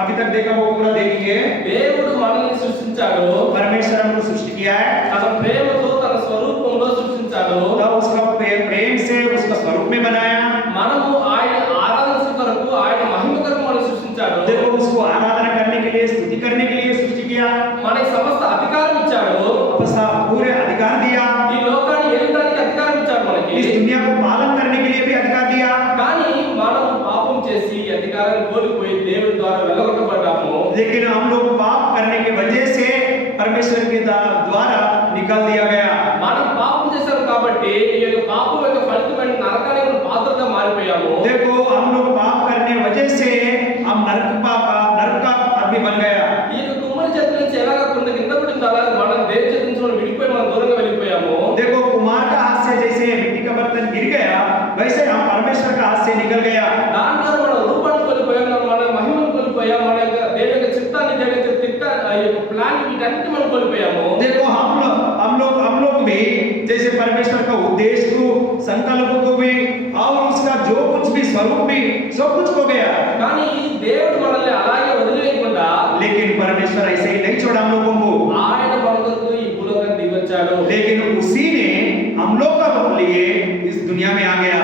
अभी तक देखा वो पूरा देखेंगे। దేవుడు మనల్ని సృష్టించాడు, परमेश्वर हमको सृष्टि किया है, తన ప్రేమతో తన స్వరూపంలో సృష్టించాడు. तब उसका प्रेम से उसका स्वरूप में बनाया। మనము ఆయన ఆరాధించే కొరకు ఆయన మహిమ కొరకు మనం సృష్టించాడు. देखो उसको आराधना करने के लिए स्तुति करने के लिए सृष्टि किया, మనకి సమస్త అధికారం ఇచ్చాడు, पूरे अधिकार दिया, ఈ లోకాన్ని ఏలడానికి అధికారం ఇచ్చాడు మనకి. इस दुनिया को पालन करने के लिए भी अधिकार दिया। కానీ మనం పాపం చేసి అధికారాన్ని కోల్పోయి దేవుని ద్వారా వెళ్ళగొట్టబడ్డాము. लेकिन हम लोग पाप करने की वजह से परमेश्वर के द्वारा निकाल दिया गया। మనం పాపం చేశాం కాబట్టి ఈ యొక్క పాపం యొక్క ఫలితమైన నరకానికి మనం పాత్రగా మారిపోయాము. देखो हम लोग पाप करने वजह से हम नरक का आदमी बन गया। ఈ యొక్క కుమ్మరి చేతి నుంచి ఎలాగ కొంత కింద పడిందో అలాగే మనం దేవుని చేతి నుంచి మనం విడిపోయి మనం దూరంగా వెళ్ళిపోయాము. देखो कुम्हार का हाथ से जैसे मिट्टी का बर्तन गिर गया, वैसे हम परमेश्वर का हाथ से निकल गया। దాని ద్వారా మనం రూపాన్ని కోల్పోయాం, మన మహిమను కోల్పోయాం, మన యొక్క దేవుని యొక్క చిత్తాన్ని, దేవుని యొక్క ఆ యొక్క ప్లాన్ వీటన్నిటి మనం కోల్పోయాము. देखो हम लोग भी जैसे परमेश्वर का उद्देश्य को, संकल्प को भी और उसका जो कुछ भी स्वरूप भी सब कुछ खो गया। కానీ దేవుడు మనల్ని అలాగే వదిలేయకుండా, लेकिन परमेश्वर ऐसे ही नहीं छोड़ा हम लोगों को। ఆయన మన కొరకు ఈ భూలోకానికి దిగొచ్చాడు. लेकिन उसी ने हम लोग का लिए इस दुनिया में आ गया।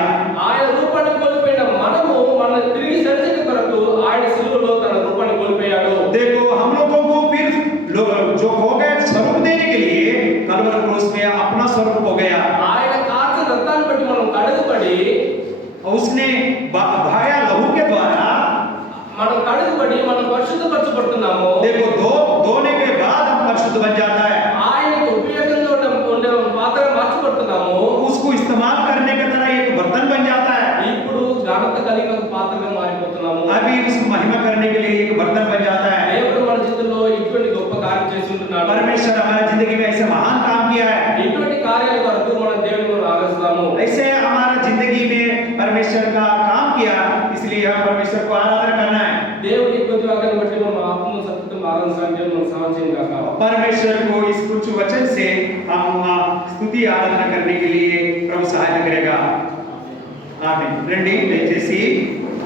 ఆయన రూపాన్ని కోల్పోయిన మనము మనల్ని తిరిగి సరిచేట కొరకు ఆయన సిలువలో తన రూపాన్ని కోల్పోయాడు. देखो हम लोगों को फिर जो हो गए स्वरूप देने के लिए कलवरी क्रूस में अपना स्वरूप हो गया। ఆయన కార్చిన రక్తాన్ని బట్టి మనం కడుగుపడి, उसने बहाया लहू के द्वारा మనం కడుగుపడి మనం పరిశుద్ధపరచబడుతున్నాము. देखो धोने के बाद हम परिशुद्ध बन जाता है। ఆయనకు ఉపయోగంగా ఉండే పాత్రగా మార్చబడుతున్నాము. उसको इस्तेमाल करने की तरह एक बर्तन बन जाता है। ఇప్పుడు ఘనత కలిగిన ఒక పాత్రగా మారిపోతున్నాము. अभी उसको महिमा करने के लिए एक बर्तन बन जाता है। దేవుడు మన జీవితంలో ఇటువంటి గొప్ప కార్యం చేసి ఉంటున్నాడు. परमेश्वर हमारी जिंदगी में ऐसे महान काम किया है। ఇటువంటి కార్యాల కొరకు మనం దేవుని మనం ఆరాధిస్తాము. ऐसे हमारा जिंदगी में परमेश्वर का काम किया, इसलिए हम परमेश्वर को आराधना करना है। దేవుని కొద్ది వాక్యాన్ని బట్టి మనం ఆత్మ సత్యం ఆరాధించడానికి మనం సహాయం కాక. परमेश्वर को इस कुछ वचन से हम स्तुति आराधना करने के लिए प्रभु सहायता करेगा। ఆమేన్. రండి దయచేసి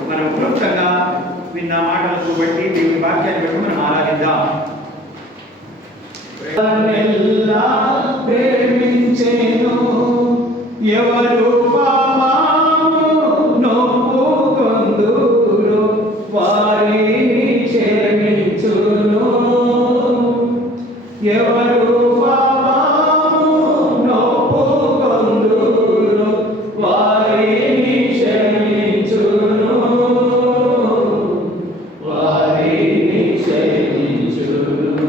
మనం క్లుప్తంగా విన్న మాటలను బట్టి దేవుని వాక్యాన్ని బట్టి మనం ఆరాధిద్దాం. నన్నెల్లా ప్రేమించెను ఎవరు పాపము నొప్పుకొందురో వారిని క్షమించును. ఎవరు పాపము నొప్పుకొందురో వారిని క్షమించును. వారిని క్షమించును.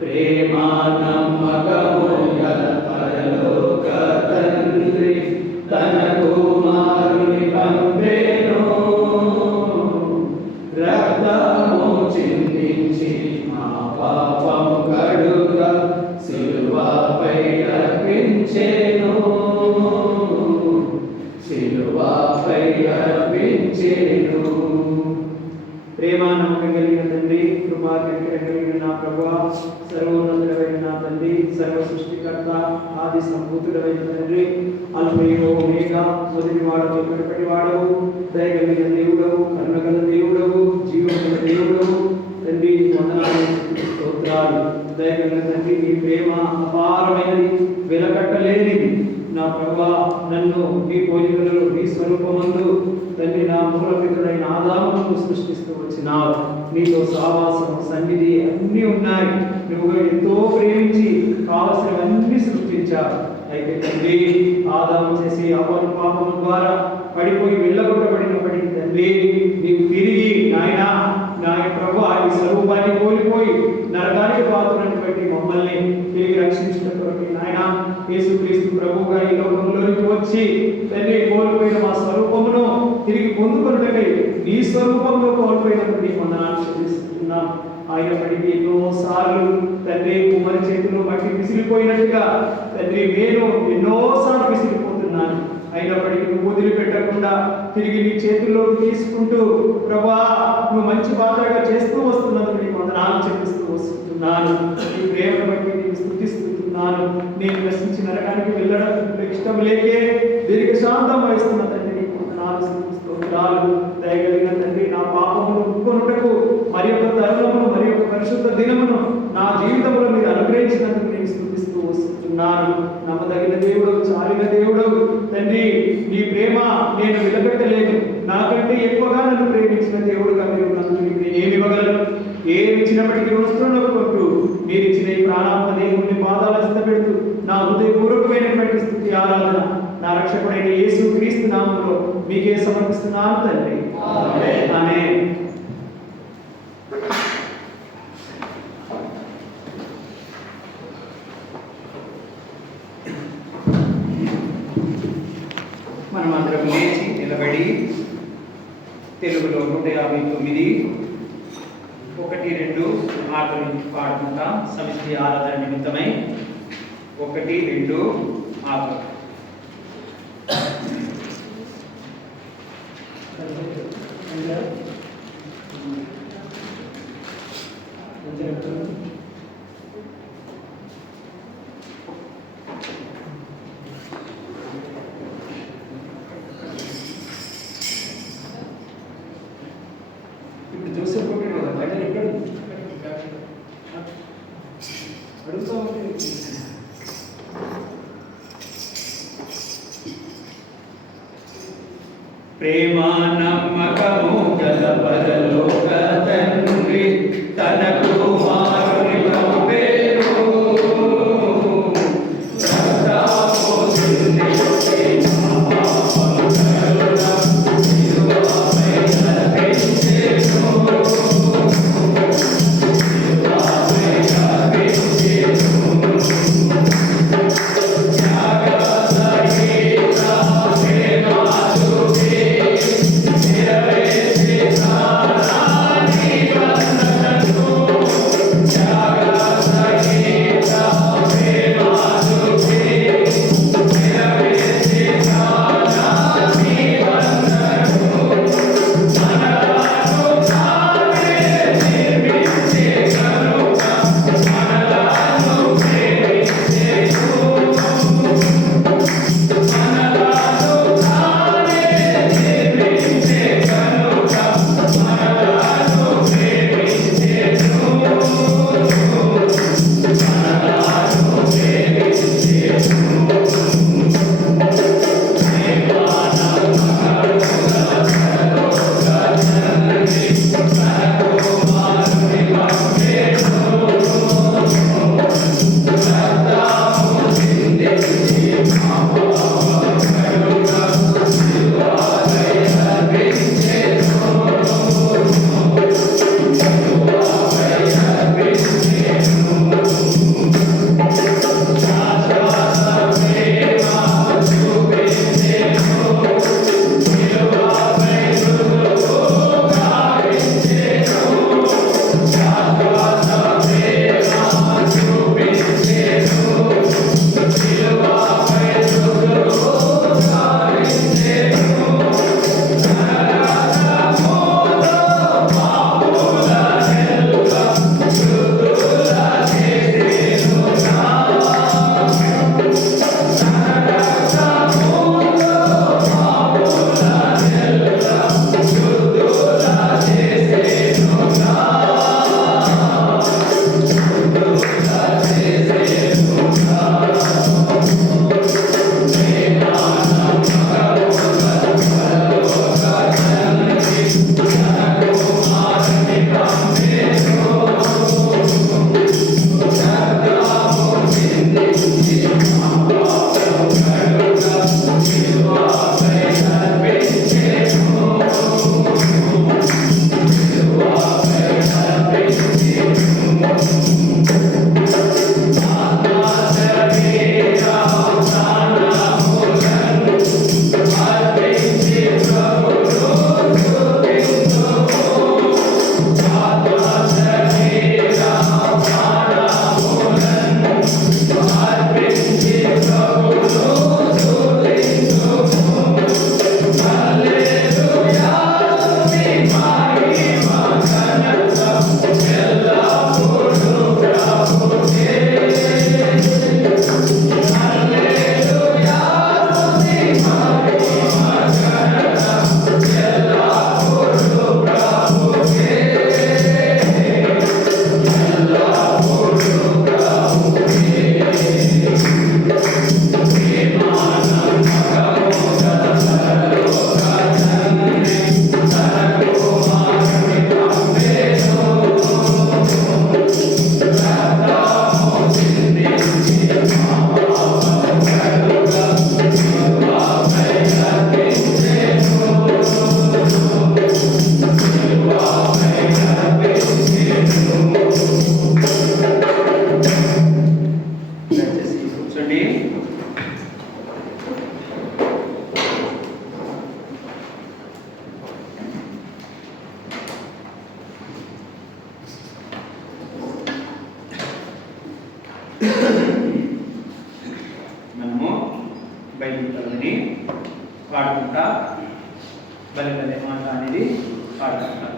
ప్రేమ నమ్మకము గల పరలోక తండ్రి తన కుమారుని పంపెను. రక్తము చిందించి మా పాపము కడుగ సిలువపై అర్పించెను. సిలువపై అర్పించెను. ప్రేమ నమ్మకం కలిగిన తండ్రి, కృపా కనికరం కలిగిన నా ప్రభువా, సర్వోన్నతుడైన నా తండ్రి, సర్వ సృష్టికర్త, ఆది సంభూతుడైన తండ్రి, అల్ఫయు ఓమేగా, మొదటి వాడవు ఇప్పటి వాడవు, దయగలిగిన దేవుడవు, కరుణగల దేవుడవు, జీవముల దేవుడవు తండ్రి, వందనాలు స్తోత్రాలు. దయగలిగిన తండ్రి, నీ ప్రేమ అపారమైనది, వెలకట్టలేనిది. నా ప్రభువా, నన్ను నీ పోలికలలో నీ స్వరూపమందు తండ్రి నా మూలపితుడైన ఆదామును సృష్టిస్తూ వచ్చినావు. నీతో సహవాసం, సన్నిధి అన్నీ ఉన్నాయి. నువ్వు ఎంతో ప్రేమించి కావలసినవన్నీ సృష్టించావు. అయితే తండ్రి, ఆదాము చేసి అపను పాపము ద్వారా పడిపోయి వెళ్ళగొట్టబడినప్పటికీ తండ్రి, నీవు తిరిగి నాయన ప్రభు ఈ స్వరూపాన్ని కోల్పోయి నరకానికి పాత్రను బట్టి మమ్మల్ని తిరిగి రక్షించడం కొరకు నాయన యేసుక్రీస్తు ప్రభువుగా ఈ లోకంలోనికి వచ్చి తండ్రి కోల్పోయిన మా స్వరూపమును తిరిగి పొందుకొనుటకై నీ స్వరూపంలో కోల్పోయినప్పుడు నీ వందనాలు చెల్లిస్తున్నాం. అయినప్పటికీ ఎన్నో సార్లు తండ్రి కుమారి చేతిలో మట్టి విసిరిపోయినట్టుగా తండ్రి నేను ఎన్నోసార్లు విసిరిపోతున్నాను. అయినప్పటికీ నువ్వు వదిలిపెట్టకుండా తిరిగి నీ చేతుల్లో తీసుకుంటూ ప్రభా నువ్వు మంచి పాత్రగా చేస్తూ వస్తున్నందుకు నీకు వందనాలు చెల్లిస్తూ వస్తున్నాను. నీ ప్రేమను బట్టి నీకు స్తుతిస్తున్నాను. నేను నశించి నరకానికి వెళ్ళడం ఇష్టం లేకే దీనికి శాంతం వహిస్తున్న తండ్రి నీకు వందనాలు స్తోత్రాలు. దయగలిగిన తండ్రి, నా పాపమును ఒప్పుకొనుటకు మరి ఒక తరుణమును మరి ఒక పరిశుద్ధ దినమును నా జీవితంలో మీరు అనుగ్రహించినందుకు నేను స్తుతిస్తూ వస్తున్నాను. నమ్మదగిన దేవుడు, చాలిన దేవుడు తండ్రి, నీ ప్రేమ నేను విలపెట్టలేదు. నాకంటే ఎక్కువగా నన్ను ప్రేమించిన దేవుడుగా మీరు నన్ను ఏమి ఇవ్వగలరు? ఏమి ఇచ్చినప్పటికీ వస్తున్నట్టు మీరు ఇచ్చిన ఈ ప్రాణాత్మ దేవుని పాదాల స్థిత పెడుతూ నా హృదయపూర్వకమైనటువంటి స్తుతి ఆరాధన నా రక్షకుడైన యేసు క్రీస్తు నామములో మీకే సమర్పిస్తున్నాను తండ్రి. ఆమేన్. మనమందరం లేచి నిలబడి తెలుగులో 150 59 1 2 ఆఖరి పాడుకుంటా సమిష్టి ఆరాధన నిమిత్తమై 1 2 ఆఖరి ఇప్పుడు జోసెఫ్ కొట్టాడు కదా బయట ఎక్కడ అడుగుతా ఉంటే ప్రేమ నమ్మకము గల పరలోక తండ్రి తన కుమారుని పంపేరు రక్తపోసింది Thank you. పాడుకుంటా భలే భలే మాట అనేది పాడుకుంటా.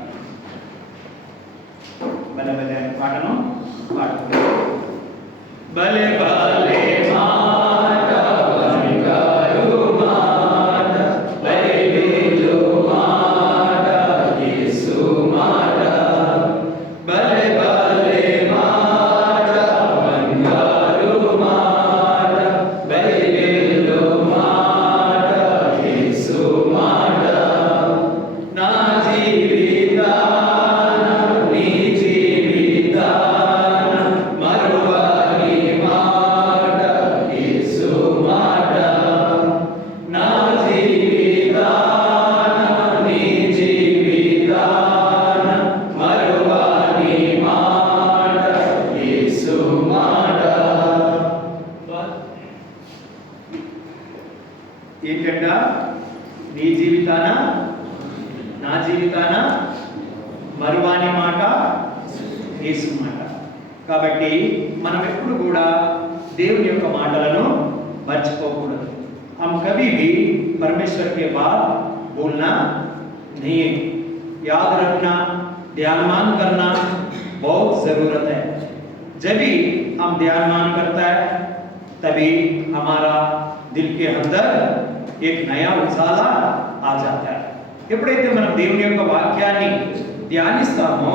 భలే భలే అనే పాటను పాడుకుంటా. భలే భలే మాట బంగారు మాట బైబిలు మాట యేసు మాట. భలే భలే మాట బంగారు మాట బైబిలు మాట యేసు మాట. నా జీవితాన నీ జీవితాన మరువని మాట యేసు మాట. నా జీవితాన నీ జీవితాన మరువని మాట యేసు మాట. ఏంటంట? నీ జీవితాన నా జీవితాన మరువాని మాట యేసు మాట. కాబట్టి మనం ఎప్పుడు కూడా దేవుని యొక్క మాటలను మర్చిపోకూడదు. हम कभी भी परमेश्वर के बात बोलना नहीं है. याद रखना, ध्यानमान करना बहुत जरूरत है. जब भी हम ध्यानमान करता है तभी हमारा दिल के अंदर एक नया उजाला आ जाता है. ఎప్పుడైతే మనం దేవుని యొక్క వాక్యాన్ని ధ్యానిస్తామో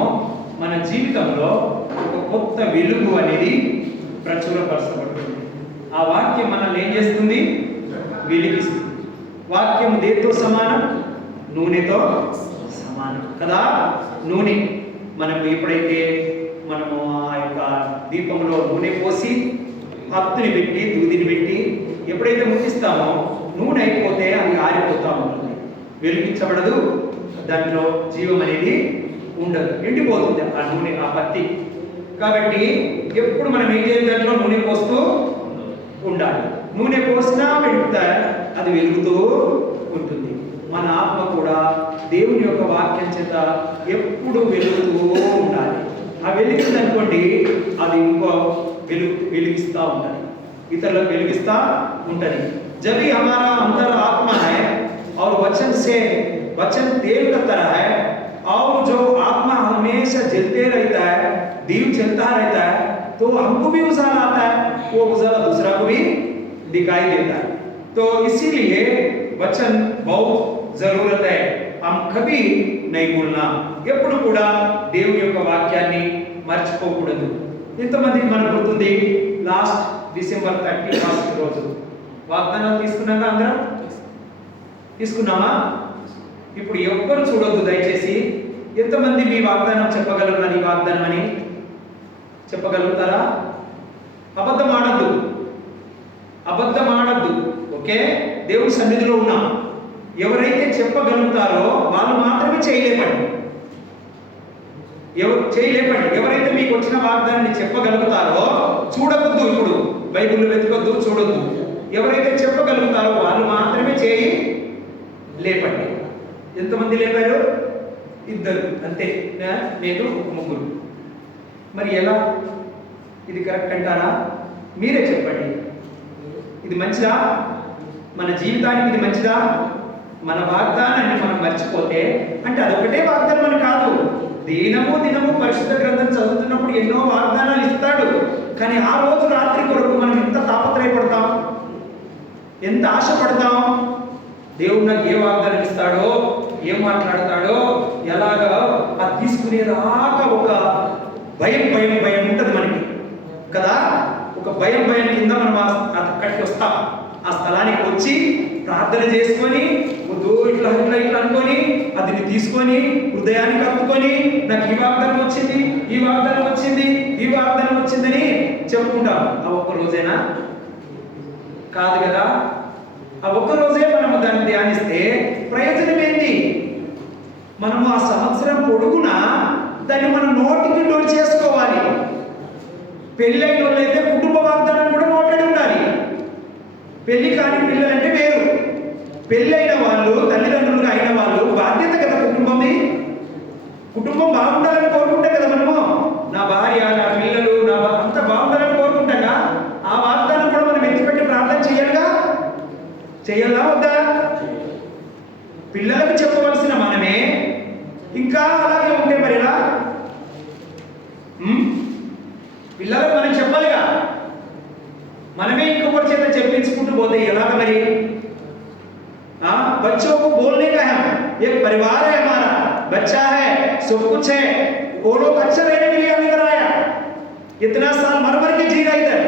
మన జీవితంలో ఒక కొత్త వెలుగు అనేది ప్రచురపరచబడుతుంది. ఆ వాక్యం మనల్ని ఏం చేస్తుంది? వెలిగిస్తుంది. వాక్యం దేనితో సమానం? నూనెతో సమానం కదా. నూనె మనకు ఎప్పుడైతే మనము ఆ యొక్క దీపంలో నూనె పోసి హత్తుని పెట్టి దూదిని పెట్టి ఎప్పుడైతే ముట్టిస్తామో నూనె అయిపోతే అది ఆరిపోతూ ఉంటుంది, వెలిగించబడదు, దాంట్లో జీవం అనేది ఉండదు, ఎండిపోతుంది ఆ నూనె, ఆ పత్తి. కాబట్టి ఎప్పుడు మనం ఏం చేయాలి? దాంట్లో నూనె పోస్తూ ఉండాలి. నూనె పోసినా వెంట అది వెలుగుతూ ఉంటుంది. మన ఆత్మ కూడా దేవుని యొక్క వాక్యం చేత ఎప్పుడు వెలుగుతూ ఉండాలి. ఆ వెలిగింది అనుకోండి, అది ఇంకో వెలిగిస్తూ ఉంటుంది, ఇతరులకు వెలిగిస్తూ ఉంటుంది. जब भी हमारा अंदर आत्मा है और वचन से वचन तेल का तरह है और जो आत्मा हमेशा जलते रहता है, दीप जलता रहता है, तो हमको भी उजाला आता है, वो उजाला दूसरा को भी दिखाई देता है. तो इसीलिए वचन बहुत जरूरत है. हम कभी नहीं भूलना. ఎప్పుడు కూడా దేవుని యొక్క వాక్యాన్ని మర్చిపోకూడదు. ఇంతమందికి మనకు గుర్తుంది, లాస్ట్ డిసెంబర్ 31 రోజు వాగ్దానాలు తీసుకున్నాక అందరం తీసుకున్నామా? ఇప్పుడు ఎవ్వరు చూడొద్దు దయచేసి. ఎంతమంది మీ వాగ్దానం చెప్పగలరు? నీ వాగ్దానం అని చెప్పగలుగుతారా? అబద్ధం ఆడద్దు, అబద్ధం ఆడద్దు. ఓకే, దేవుడి సన్నిధిలో ఉన్నాం. ఎవరైతే చెప్పగలుగుతారో వాళ్ళు మాత్రమే చేయలేపండి. ఎవరైతే మీకు వచ్చిన వాగ్దానాన్ని చెప్పగలుగుతారో చూడవద్దు, ఇప్పుడు బైబిల్లో వెతకొద్దు, చూడొద్దు. ఎవరైతే చెప్పగలుగుతారో వాళ్ళు మాత్రమే చేయి లేపండి. ఎంతమంది లేపారు? 2 అంతే, నేను 3. మరి ఎలా? ఇది కరెక్ట్ అంటారా? మీరే చెప్పండి. ఇది మంచిదా? మన జీవితానికి ఇది మంచిదా? మన వాగ్దానాన్ని మనం మర్చిపోతే, అంటే అదొకటే వాగ్దానం అని కాదు, దినము పరిశుద్ధ గ్రంథం చదువుతున్నప్పుడు ఎన్నో వాగ్దానాలు ఇస్తాడు. కానీ ఆ రోజు రాత్రి కొరకు మనం ఎంత తాపత్రయపడతాం, ఎంత ఆశపడతాం? దేవుడు నాకు ఏ వాగ్దానం ఇస్తాడో, ఏం మాట్లాడతాడో, ఎలాగా అది తీసుకునేదాకా ఒక భయం ఉంటుంది మనకి కదా. ఒక భయం కింద మనం అక్కడికి వస్తాం. ఆ స్థలానికి వచ్చి ప్రార్థన చేసుకొని ఇట్లా అనుకొని అది తీసుకొని హృదయానికి కప్పుకొని నాకు ఈ వాగ్దానం వచ్చింది, ఈ వాగ్దానం వచ్చింది, ఈ వాగ్దానం వచ్చిందని చెప్పుకుంటాం. ఆ ఒక్క రోజేనా? కాదు కదా. ఆ ఒక్క రోజే మనము దాన్ని ధ్యానిస్తే ప్రయోజనం ఏంటి? మనము ఆ సంవత్సరం పొడుగునా దాన్ని మనం నోటికి నోటి చేసుకోవాలి. పెళ్ళైన వాళ్ళైతే కుటుంబ వాగ్దానం కూడా నోటడి ఉండాలి. పెళ్లి కాని పిల్లలంటే వేరు. పెళ్ళైన వాళ్ళు, తల్లిదండ్రులుగా అయిన వాళ్ళు బాధ్యత కదా కుటుంబంది. కుటుంబం బాగుండాలని కోరుకుంటే కదా మనము, నా భార్య, నా పిల్లలు, నా అంతా బాగుండాలని కోరుకుంటాగా. ఆ వాగ్దానం కూడా మనం ఎత్తిపెట్టి ప్రార్థన చేయాలిగా. చేయాలా వద్దా? పిల్లలకు చెప్పవలసిన మనమే ఇంకా అలాగే ఉంటే మరి ఎలా? పిల్లలకు మనం చెప్పాలిగా, మనమే ఇంకొకరి చేత చెప్పించుకుంటూ పోతే ఎలాగ మరి? बच्चों को बोलने का है, एक परिवार है हमारा, बच्चा है, सब कुछ है, वो लोग अच्छा रहने के लिए हमें कराया, इतना साल मर मर के जी रहा इधर,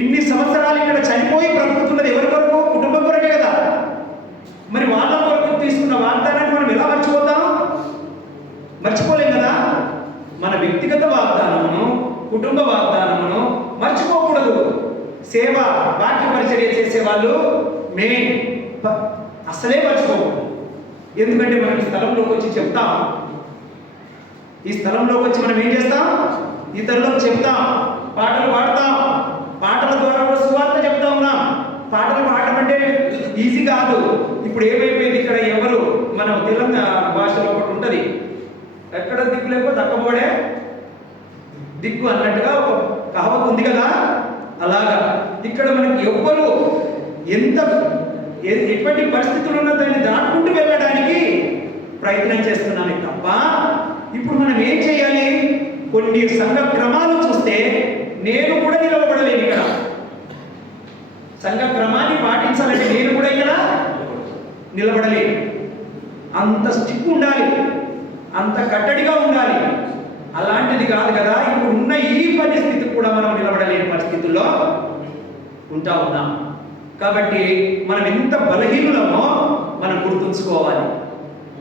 ఇన్ని సంవత్సరాలు ఇక్కడ చనిపోయి బ్రతుకుతున్నది ఎవరి కొరకు? కుటుంబం కొరకే కదా. మరి వాళ్ళ కొరకు తీసుకున్న వాగ్దానాన్ని మనం ఎలా మర్చిపోతాం? మర్చిపోలేం కదా. మన వ్యక్తిగత వాగ్దానమును, కుటుంబ వాగ్దానమును మర్చిపోకూడదు. సేవ, వాక్య పరిచర్య చేసే వాళ్ళు మెయిన్ అసలే మర్చిపోకూడదు. ఎందుకంటే మనం ఈ స్థలంలోకి వచ్చి చెప్తాం, ఈ స్థలంలోకి వచ్చి మనం ఏం చేస్తాం? ఇతరులకు చెప్తాం, పాటలు పాడతాం, పాటల ద్వారా కూడా సువార్త చెప్తా ఉన్నాం. పాటలు పాడటం అంటే ఈజీ కాదు. ఇప్పుడు ఏమైపోయింది, ఇక్కడ ఎవరు మన తెలంగాణ భాషలో ఒకటి ఉంటుంది, ఎక్కడ దిక్కు లేకపోతే దక్కబోడే దిక్కు అన్నట్టుగా ఒక కహావత్ ఉంది కదా. అలాగా ఇక్కడ మనకి ఎవ్వరు ఎటువంటి పరిస్థితులు ఉన్న దాన్ని దాటుకుంటూ వెళ్ళడానికి ప్రయత్నం చేస్తున్నామే తప్ప, ఇప్పుడు మనం ఏం చేయాలి? కొన్ని సంఘ క్రమాలు చూస్తే నేను కూడా నిలవబడలేను ఇక్కడ. సంఘ క్రమాన్ని పాటించాలంటే నేను కూడా ఇక్కడ నిలబడలేను. అంత స్టిక్ ఉండాలి, అంత కట్టడిగా ఉండాలి. అలాంటిది కాదు కదా. ఇప్పుడు ఉన్న ఈ పరిస్థితి కూడా మనం నిలబడలేని పరిస్థితుల్లో ఉంటా ఉన్నాం. కాబట్టి మనం ఎంత బలహీనులమో మనం గుర్తుంచుకోవాలి.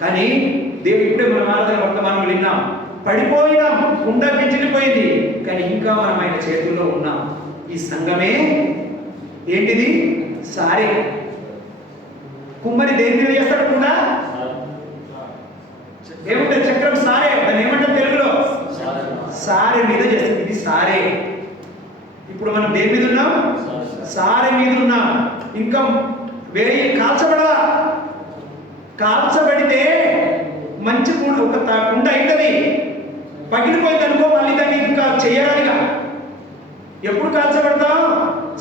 కానీ దేవుడు ఇప్పుడే మన ఆరాధన వర్తమానం విన్నాం, పడిపోయినాం, కుండ పెంచిపోయింది, కానీ ఇంకా మనం ఆయన చేతుల్లో ఉన్నాం. ఈ సంఘమే ఏంటిది? సారే. కుమ్మరి దేని మీద చేస్తాడు? కుండ ఏముంటుంది? చక్రం సారే, దాన్ని ఏమంటారు తెలుగులో? సారే మీద చేస్తుంది. ఇది సారే. ఇప్పుడు మనం దేని మీద ఉన్నాం? సారే మీద ఉన్నాం. ఇంకా వేయి కాల్చబడదా? కాల్చబడితే మంచి ఒక కుండ అవుతుంది, పగిలిపోయింది అనుకో, మళ్ళీ దాన్ని ఇంకా చేయరాలిగా. ఎప్పుడు కాల్చబడతాం?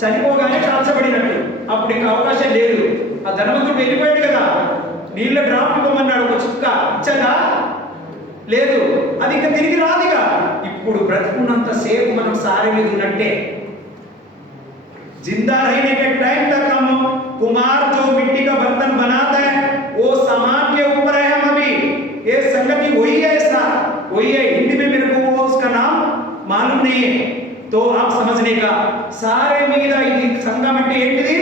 చనిపోగానే కాల్చబడినట్టు. అప్పుడు ఇంకా అవకాశం లేదు. ఆ ధనవంతుడు వెళ్ళిపోయాడు కదా, నీళ్ళ డ్రాప్ ఇవ్వమన్నాడు, ఒక చుక్క ఇచ్చగా లేదు, అది ఇంకా తిరిగి రాదుగా. ఇప్పుడు బ్రతుకున్నంత సేపు మనం సారే మీద ఉన్నట్టే. जिंदा रहने के टाइम तक हम कुम्हार जो मिट्टी का बर्तन बनाता है वो सामान के ऊपर है हम अभी। ये संगति वही है, ऐसा वही है। हिंदी में मेरे को वो उसका नाम मालूम नहीं है, तो आप समझने का। सारे మీద ఇది సంఘం అంటే ఏంటిది?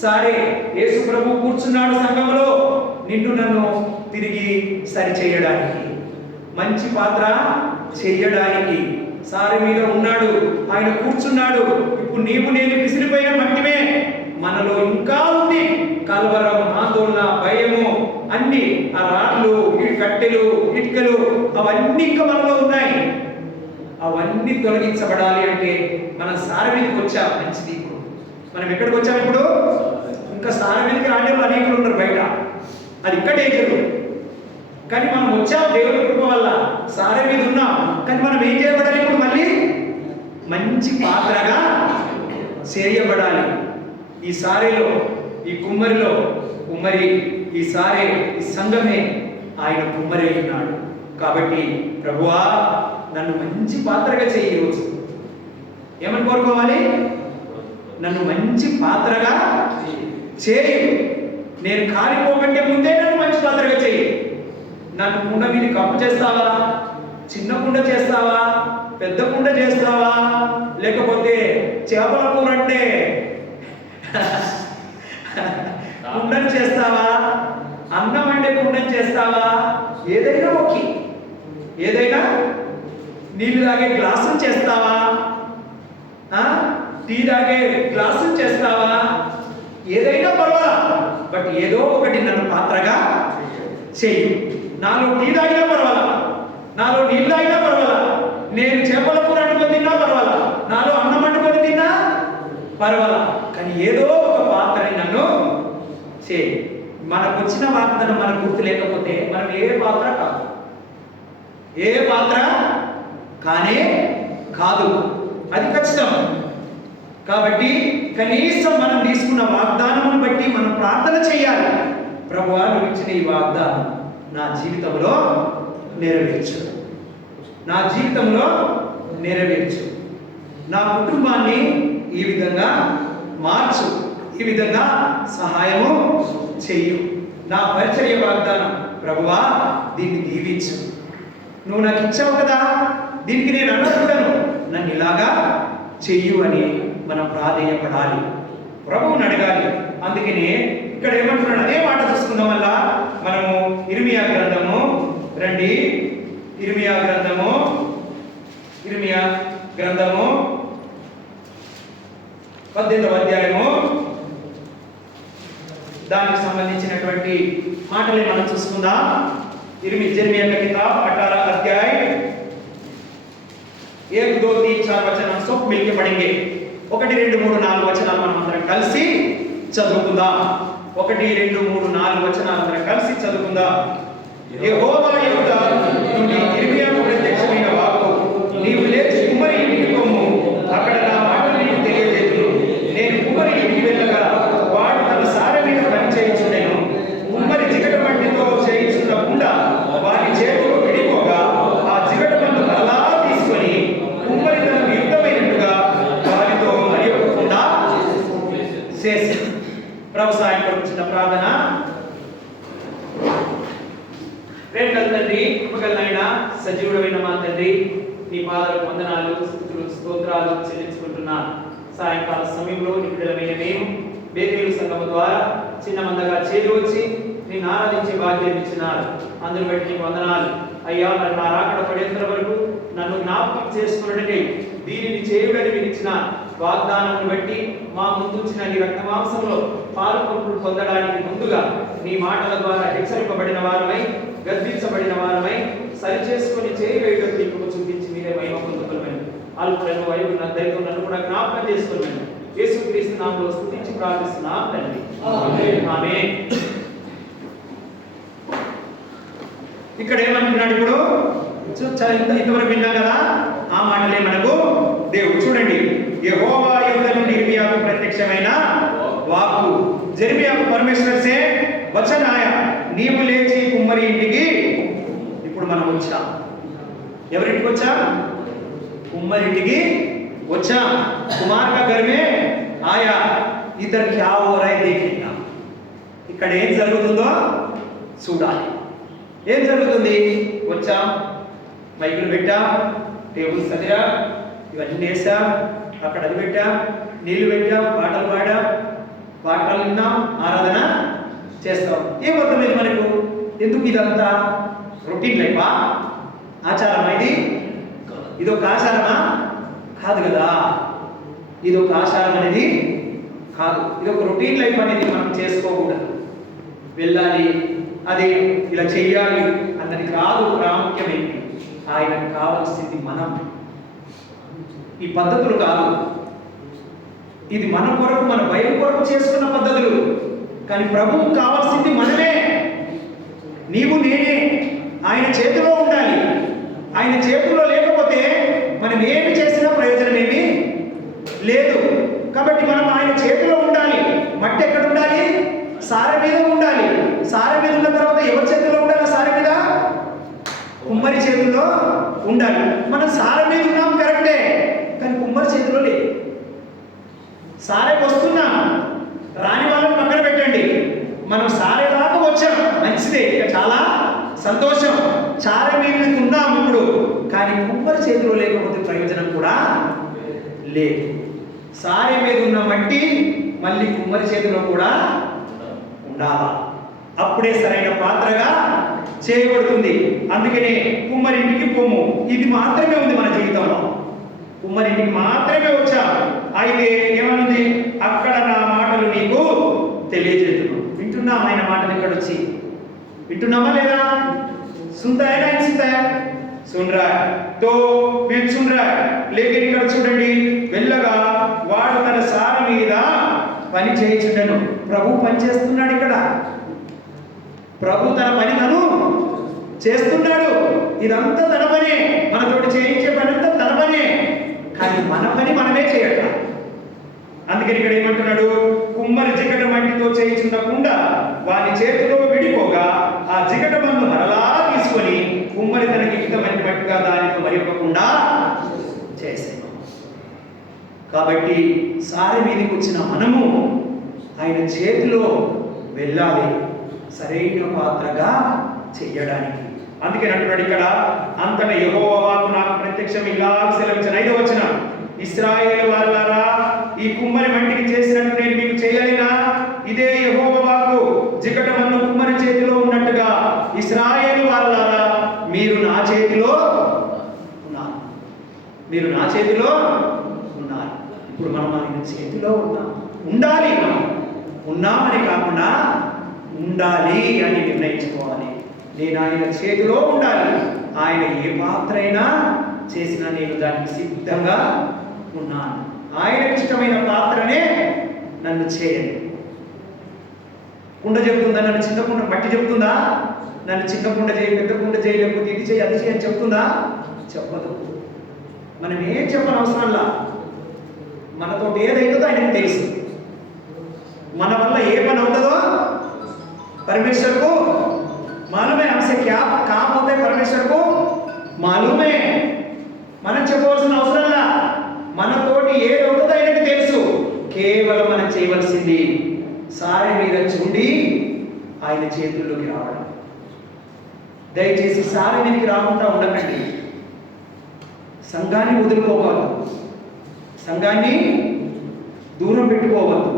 సారే. యేసు ప్రభు కూర్చున్నాడు సంఘంలో నిన్ను నన్ను తిరిగి సరి చేయడానికి, మంచి పాత్ర చేయడానికి. సారి మీద ఉన్నాడు, ఆయన కూర్చున్నాడు. ఇప్పుడు నీవు నేను విసిరిపోయిన మట్టిమే, మనలో ఇంకా ఉంది కలవరం, ఆందోళన, భయము, అన్ని ఆ రాళ్ళు, కట్టెలు, ఇటుకలు అవన్నీ ఇంకా మనలో ఉన్నాయి. అవన్నీ తొలగించబడాలి అంటే మనం సారి మీదకి వచ్చాం. మంచిది. ఇప్పుడు మనం ఎక్కడికి వచ్చాం? ఇప్పుడు ఇంకా సారి మీదకి రాని వాళ్ళు అనేకులు ఉన్నారు బయట, అది ఇక్కడ డేంజర్. కానీ మనం వచ్చాం దేవుని కృప వల్ల, సారే మీద ఉన్నాం. కానీ మనం ఏం చేయబడాలి? ఇప్పుడు మళ్ళీ మంచి పాత్రగా చేయబడాలి. ఈ సారేలో, ఈ కుమ్మరిలో, కుమ్మరి ఈ సారే, ఈ సంఘమే ఆయన కుమ్మరి ఉన్నాడు. కాబట్టి ప్రభువా నన్ను మంచి పాత్రగా చేయి. రోజు ఏమని కోరుకోవాలి? నన్ను మంచి పాత్రగా చేయి. నేను కాలిపోకంటే ముందే నన్ను మంచి పాత్రగా చేయి. నన్ను కుండ మీద కప్పు చేస్తావా? చిన్న కుండ చేస్తావా? పెద్ద కుండ చేస్తావా? లేకపోతే చేపల కూర అంటే కుండను చేస్తావా? అన్నం అంటే కుండను చేస్తావా? ఏదైనా ఓకే. ఏదైనా నీళ్ళు తాగే గ్లాసును చేస్తావా? టీ తాగే గ్లాసును చేస్తావా? ఏదైనా పర్వాలా, బట్ ఏదో ఒకటి నన్ను పాత్రగా చెయ్యి. నాలో టీ తాగినా పర్వాలా, నాలో నీళ్ళు తాగినా పర్వాలా, నేను చేపల కూర వండుకొని తిన్నా పర్వాలా, నాలో అన్నం వండుకొని తిన్నా పర్వాలా, కానీ ఏదో ఒక పాత్రని నన్ను చేయి. మనకు వచ్చిన వాగ్దానం మనకు గుర్తు లేకపోతే మనం ఏ పాత్ర కాదు, ఏ పాత్ర కానే కాదు. అది ఖచ్చితం. కాబట్టి కనీసం మనం తీసుకున్న వాగ్దానమును బట్టి మనం ప్రార్థన చేయాలి. ప్రభువా నువ్వు ఇచ్చిన ఈ వాగ్దానం నా జీవితంలో నెరవేర్చు, నా జీవితంలో నెరవేర్చు, నా కుటుంబాన్ని ఈ విధంగా మార్చు, ఈ విధంగా సహాయము చెయ్యు, నా పరిచర్య వాగ్దానం ప్రభువా దీన్ని దీవించు, నువ్వు నాకు ఇచ్చావు కదా, దీనికి నేను అన్నట్టుగాను నన్ను ఇలాగా చెయ్యు అని మనం ప్రాధేయపడాలి, ప్రభువుని అడగాలి. అందుకని ఇక్కడ ఏమంటున్నాడు, అదే మాట చూసుకుందాం. వల్ల మనము ఇర్మియా గ్రంథము రండి, ఇర్మియా గ్రంథము 18వ అధ్యాయము దానికి సంబంధించినటువంటి మాటలే మనం చూసుకుందాం. इर्मिया का किताब 18 अध्याय 1 2 3 4 वचन हम सब मिलके पढ़ेंगे. 1 2 3 4 వచనాలు మనం అందరం కలిసి చదువుకుందాం. 1 2 3 4 వచనాలు అందరం కలిసి చదువుకుందాం. యెహోవా యొద్ద నుండి ఇర్మియాకు ప్రత్యక్షమైన వాక్కు, నీవు లేచి కుమ్మరి ఇంటికి పొమ్ము, అక్కడ నా మాటలు నీకు తెలియజేతును. నేను కుమ్మరి ఇంటికి వెళ్ళగా వాడు తన సారె మీద పని చేయించుండెను. కుమ్మరి జిగట మట్టితో చేయించున్న కుండ వారి చేతిలో విడిపోగా ఆ జిగట మందు అలా తీసుకొని కుమ్మరి తనకు యుద్ధమైనట్టుగా వారితో మరి ఒక కుండ చేసి. ప్రభు సాయం కొరకు చిన్న ప్రార్థన. ప్రేమగల తండ్రి, కృపగలనైన సజీవుడైన మా తండ్రి, నీ పాదాలకు వందనాలు, స్తుతులు, స్తోత్రాలు చెల్లించుకుంటున్నాను. సాయంకాల సమయంలో నీ బిడ్డలమైన మేము బేతేలు సంఘము ద్వారా చిన్న మందగా చేరి వచ్చి నిన్ను ఆరాధించే భాగ్యం ఇచ్చినారు. అందును బట్టి నీకు వందనాలు అయ్యా. మరి నా రాకడ పడేంత వరకు నన్ను జ్ఞాపకం చేసుకున్నట్టే దీనిని చేయుడని మీరు ఇచ్చిన వాగ్దానాన్ని బట్టి మా ముందుంచిన నీ రక్త మాంసంలో పాల్గొంటూ పొందడానికి ముందుగా నీ మాటల ద్వారా హెచ్చరింపబడిన వారమై, గద్దించబడిన వారమై, సరిచేసుకొని చేయవేయడం నీకు చూపించి మీరే మహిమ పొందుకోలేమని అల్పులను వైపు నా దైవం నన్ను కూడా జ్ఞాపకం చేసుకోలేమని యేసుక్రీస్తు నామములో స్తుతించి ప్రార్థిస్తున్నాం తండ్రి. ఆమేన్. ఇక్కడ ఏమంటున్నాడు ఇప్పుడు? ఇంతవరకు విన్నాం కదా, ఆ మాటలే మనకు దేవుడు. చూడండి, యెహోవా యొద్ద నుండి ఇర్మియాకు ప్రత్యక్షమైన వాక్కు. జెర్మియాకు పరమేశ్వర్ సే వచన ఆయా, నీవు లేచి కుమ్మరి ఇంటికి. ఇప్పుడు మనం వచ్చాం. ఎవరింటికి వచ్చాం? కుమ్మరింటికి వచ్చాం. కుమార్ కా ఘర్ మే ఆయా, ఇద్దరు క్యా హో రహా హై దేఖేగా. ఇక్కడ ఏం జరుగుతుందో చూడాలి. ఏం జరుగుతుంది? వచ్చాం, మైకులు పెట్టాం, టేబుల్ సదిరా, ఇవన్నీ వేసాం, అక్కడ అది పెట్టాం, నీళ్లు పెట్టాం, పాటలు పాడాం, పాటలు విన్నాం, ఆరాధన చేస్తాం. ఏమవుతుంది మనకు? ఎందుకు ఇదంతా? రొటీన్ లైఫా? ఆచారమా ఇది? ఇదొక ఆచారమా? కాదు కదా. ఇదొక ఆచారం అనేది కాదు. ఇదొక రొటీన్ లైఫ్ అనేది మనం చేసుకోకూడదు. వెళ్ళాలి, అది ఇలా చెయ్యాలి అన్నది కాదు ప్రాముఖ్యమైనది. ఆయనకు కావాల్సింది మనం. ఈ పద్ధతులు కాదు. ఇది మన కొరకు, మన భయం కొరకు చేసుకున్న పద్ధతులు. కానీ ప్రభువుకు కావాల్సింది మనమే. నీవు నేనే ఆయన చేతిలో ఉండాలి. ఆయన చేతిలో లేకపోతే మనం ఏమి చేసినా ప్రయోజనం ఏమీ లేదు. కాబట్టి మనం ఆయన చేతిలో ఉండాలి. మట్టి ఎక్కడ ఉండాలి? సారె మీద ఉండాలి. సారె మీద ఉన్న తర్వాత ఎవరి చేతిలో ఉండాలి? సారె మీద కుమ్మరి చేతిలో ఉండాలి. మనం సారె మీద ఉన్నాం కరెక్టే, కానీ కుమ్మరి చేతిలో లేదు. సారెకి వస్తున్నాం, రాని వాళ్ళని పక్కన పెట్టండి. మనం సారె దాకా వచ్చాం, మంచిదే, చాలా సంతోషం. సారె మీద ఉన్నాం ఇప్పుడు, కానీ కుమ్మరి చేతిలో లేకపోతే ప్రయోజనం కూడా లేదు. సారె మీద ఉన్న మట్టి మళ్ళీ కుమ్మరి చేతిలో కూడా ఉండాలా. అప్పుడే సరైన పాత్రగా చేయబడుతుంది. అందుకనే కుమ్మరింటికి పొమ్ము. ఇది మాత్రమే ఉంది మన జీవితంలో. కుమ్మరింటికి మాత్రమే వచ్చా. అయితే ఏమనుంది? అక్కడ నా మాటలు నీకు తెలియజేతును. వింటున్నాం ఆయన మాటలు. ఇక్కడ వచ్చి వింటున్నామా లేదా? सुनता है ना? सुनता है, सुन रहा है, तो मैं सुन रहा है. लेकिन ఇక్కడ చూడండి, వెళ్ళగా వాడు తన సార మీద పని చేయించుండెను. ప్రభు పని చేస్తున్నాడు. ఇక్కడ ప్రభు తన పని తను చేస్తున్నాడు. ఇదంతా తన పనే, మనతోటి చేయించే పని అంతా తన పనే. కానీ మన పని మనమే చేయాలి. అందుకని ఇక్కడ ఏమంటున్నాడు? కుమ్మరి జిగట మట్టితో చేయించున్న కుండ వాని చేతిలో విడిపోగా ఆ జిగటమన్ను మరలా తీసుకొని కుమ్మరి తనకి ఇష్టమైనట్టుగా దానితో మరిపకుండా చేసేను. కాబట్టి సారె మీదకి వచ్చిన మనము ఆయన చేతిలో వెళ్ళాలి సరైన పాత్రగా చెయ్యడానికి. అందుకే అంటున్నాడు ఇక్కడ, అంతటా యెహోవా వాక్కు నాకు ప్రత్యక్షం ఇలా సెలవించిన 5వ వచనం, ఇశ్రాయేలు వారలారా, ఈ కుమ్మరి మట్టికి చేసినట్టు నేను మీకు చేయలేనా? ఇదే యెహోవా వాక్కు. జిగటమన్ను కుమ్మరి చేతిలో ఉన్నట్టుగా ఇశ్రాయేలు వారలారా, మీరు నా చేతిలో ఉన్నారు. మీరు నా చేతిలో ఉన్నారు. ఇప్పుడు మనం ఆయన చేతిలో ఉన్నాం. ఉండాలి, మనం ఉన్నామని కాకుండా ఉండాలి అని నిర్ణయించుకోవాలి. నేను ఆయన చేతిలో ఉండాలి. ఆయన ఏ పాత్ర అయినా చేసినా నేను దానికి సిద్ధంగా ఉన్నాను. ఆయనకి ఇష్టమైన పాత్రనే నన్ను చేయండి. కుండ చెప్తుందా? నన్ను చిన్న కుండ, మట్టి చెప్తుందా నన్ను చిన్న కుండ చేయి, పెద్ద కుండ చేయి, లేకపోతే ఇది చేయి, అది చేయి అని చెప్తుందా? చెప్పదు. మనం ఏం చెప్పని అవసరంలా, మనతో ఏదైతుందో ఆయనకు తెలుసు. మన వల్ల ఏ పని అవుతుందో परमेश्वर को मालूम है, हमसे क्या काम होता है परमेश्वर को मालूम है. మనం చెప్పవలసిన అవసరం లా, మనతోటి ఏది అవుతుందో ఆయనకు తెలుసు. కేవలం మనం చేయవలసింది సారె మీద చూడి ఆయన చేతుల్లోకి రావడం. దయచేసి సారె మీదకి రాకుండా ఉండకండి. సంఘాన్ని వదులుకోవద్దు, సంఘాన్ని దూరం పెట్టుకోవద్దు.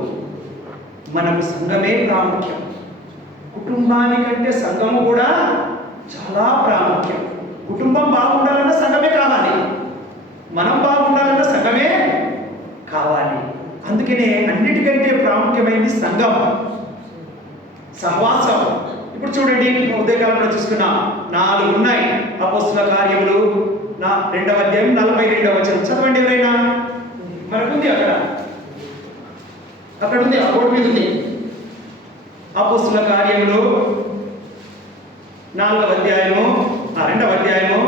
మనకు సంఘమే ప్రాముఖ్యం. కుటుంబానికంటే సంఘము కూడా చాలా ప్రాముఖ్యం. కుటుంబం బాగుండాలన్నా సంఘమే కావాలి, మనం బాగుండాలన్నా సంఘమే కావాలి. అందుకనే అన్నిటికంటే ప్రాముఖ్యమైనది సంఘం, సహవాసం. ఇప్పుడు చూడండి, ఉదయకాలంలో చూసుకున్నా 4 ఉన్నాయి. అపోస్తలుల కార్యములు 2వ అధ్యాయం 42వ వచనం చదవండి ఎవరైనా. మనకుంది అక్కడ ఉంది, ఆ బోర్డు మీద ఉంది. అపోస్తలుల కార్యములు 4వ అధ్యాయము 2వ అధ్యాయము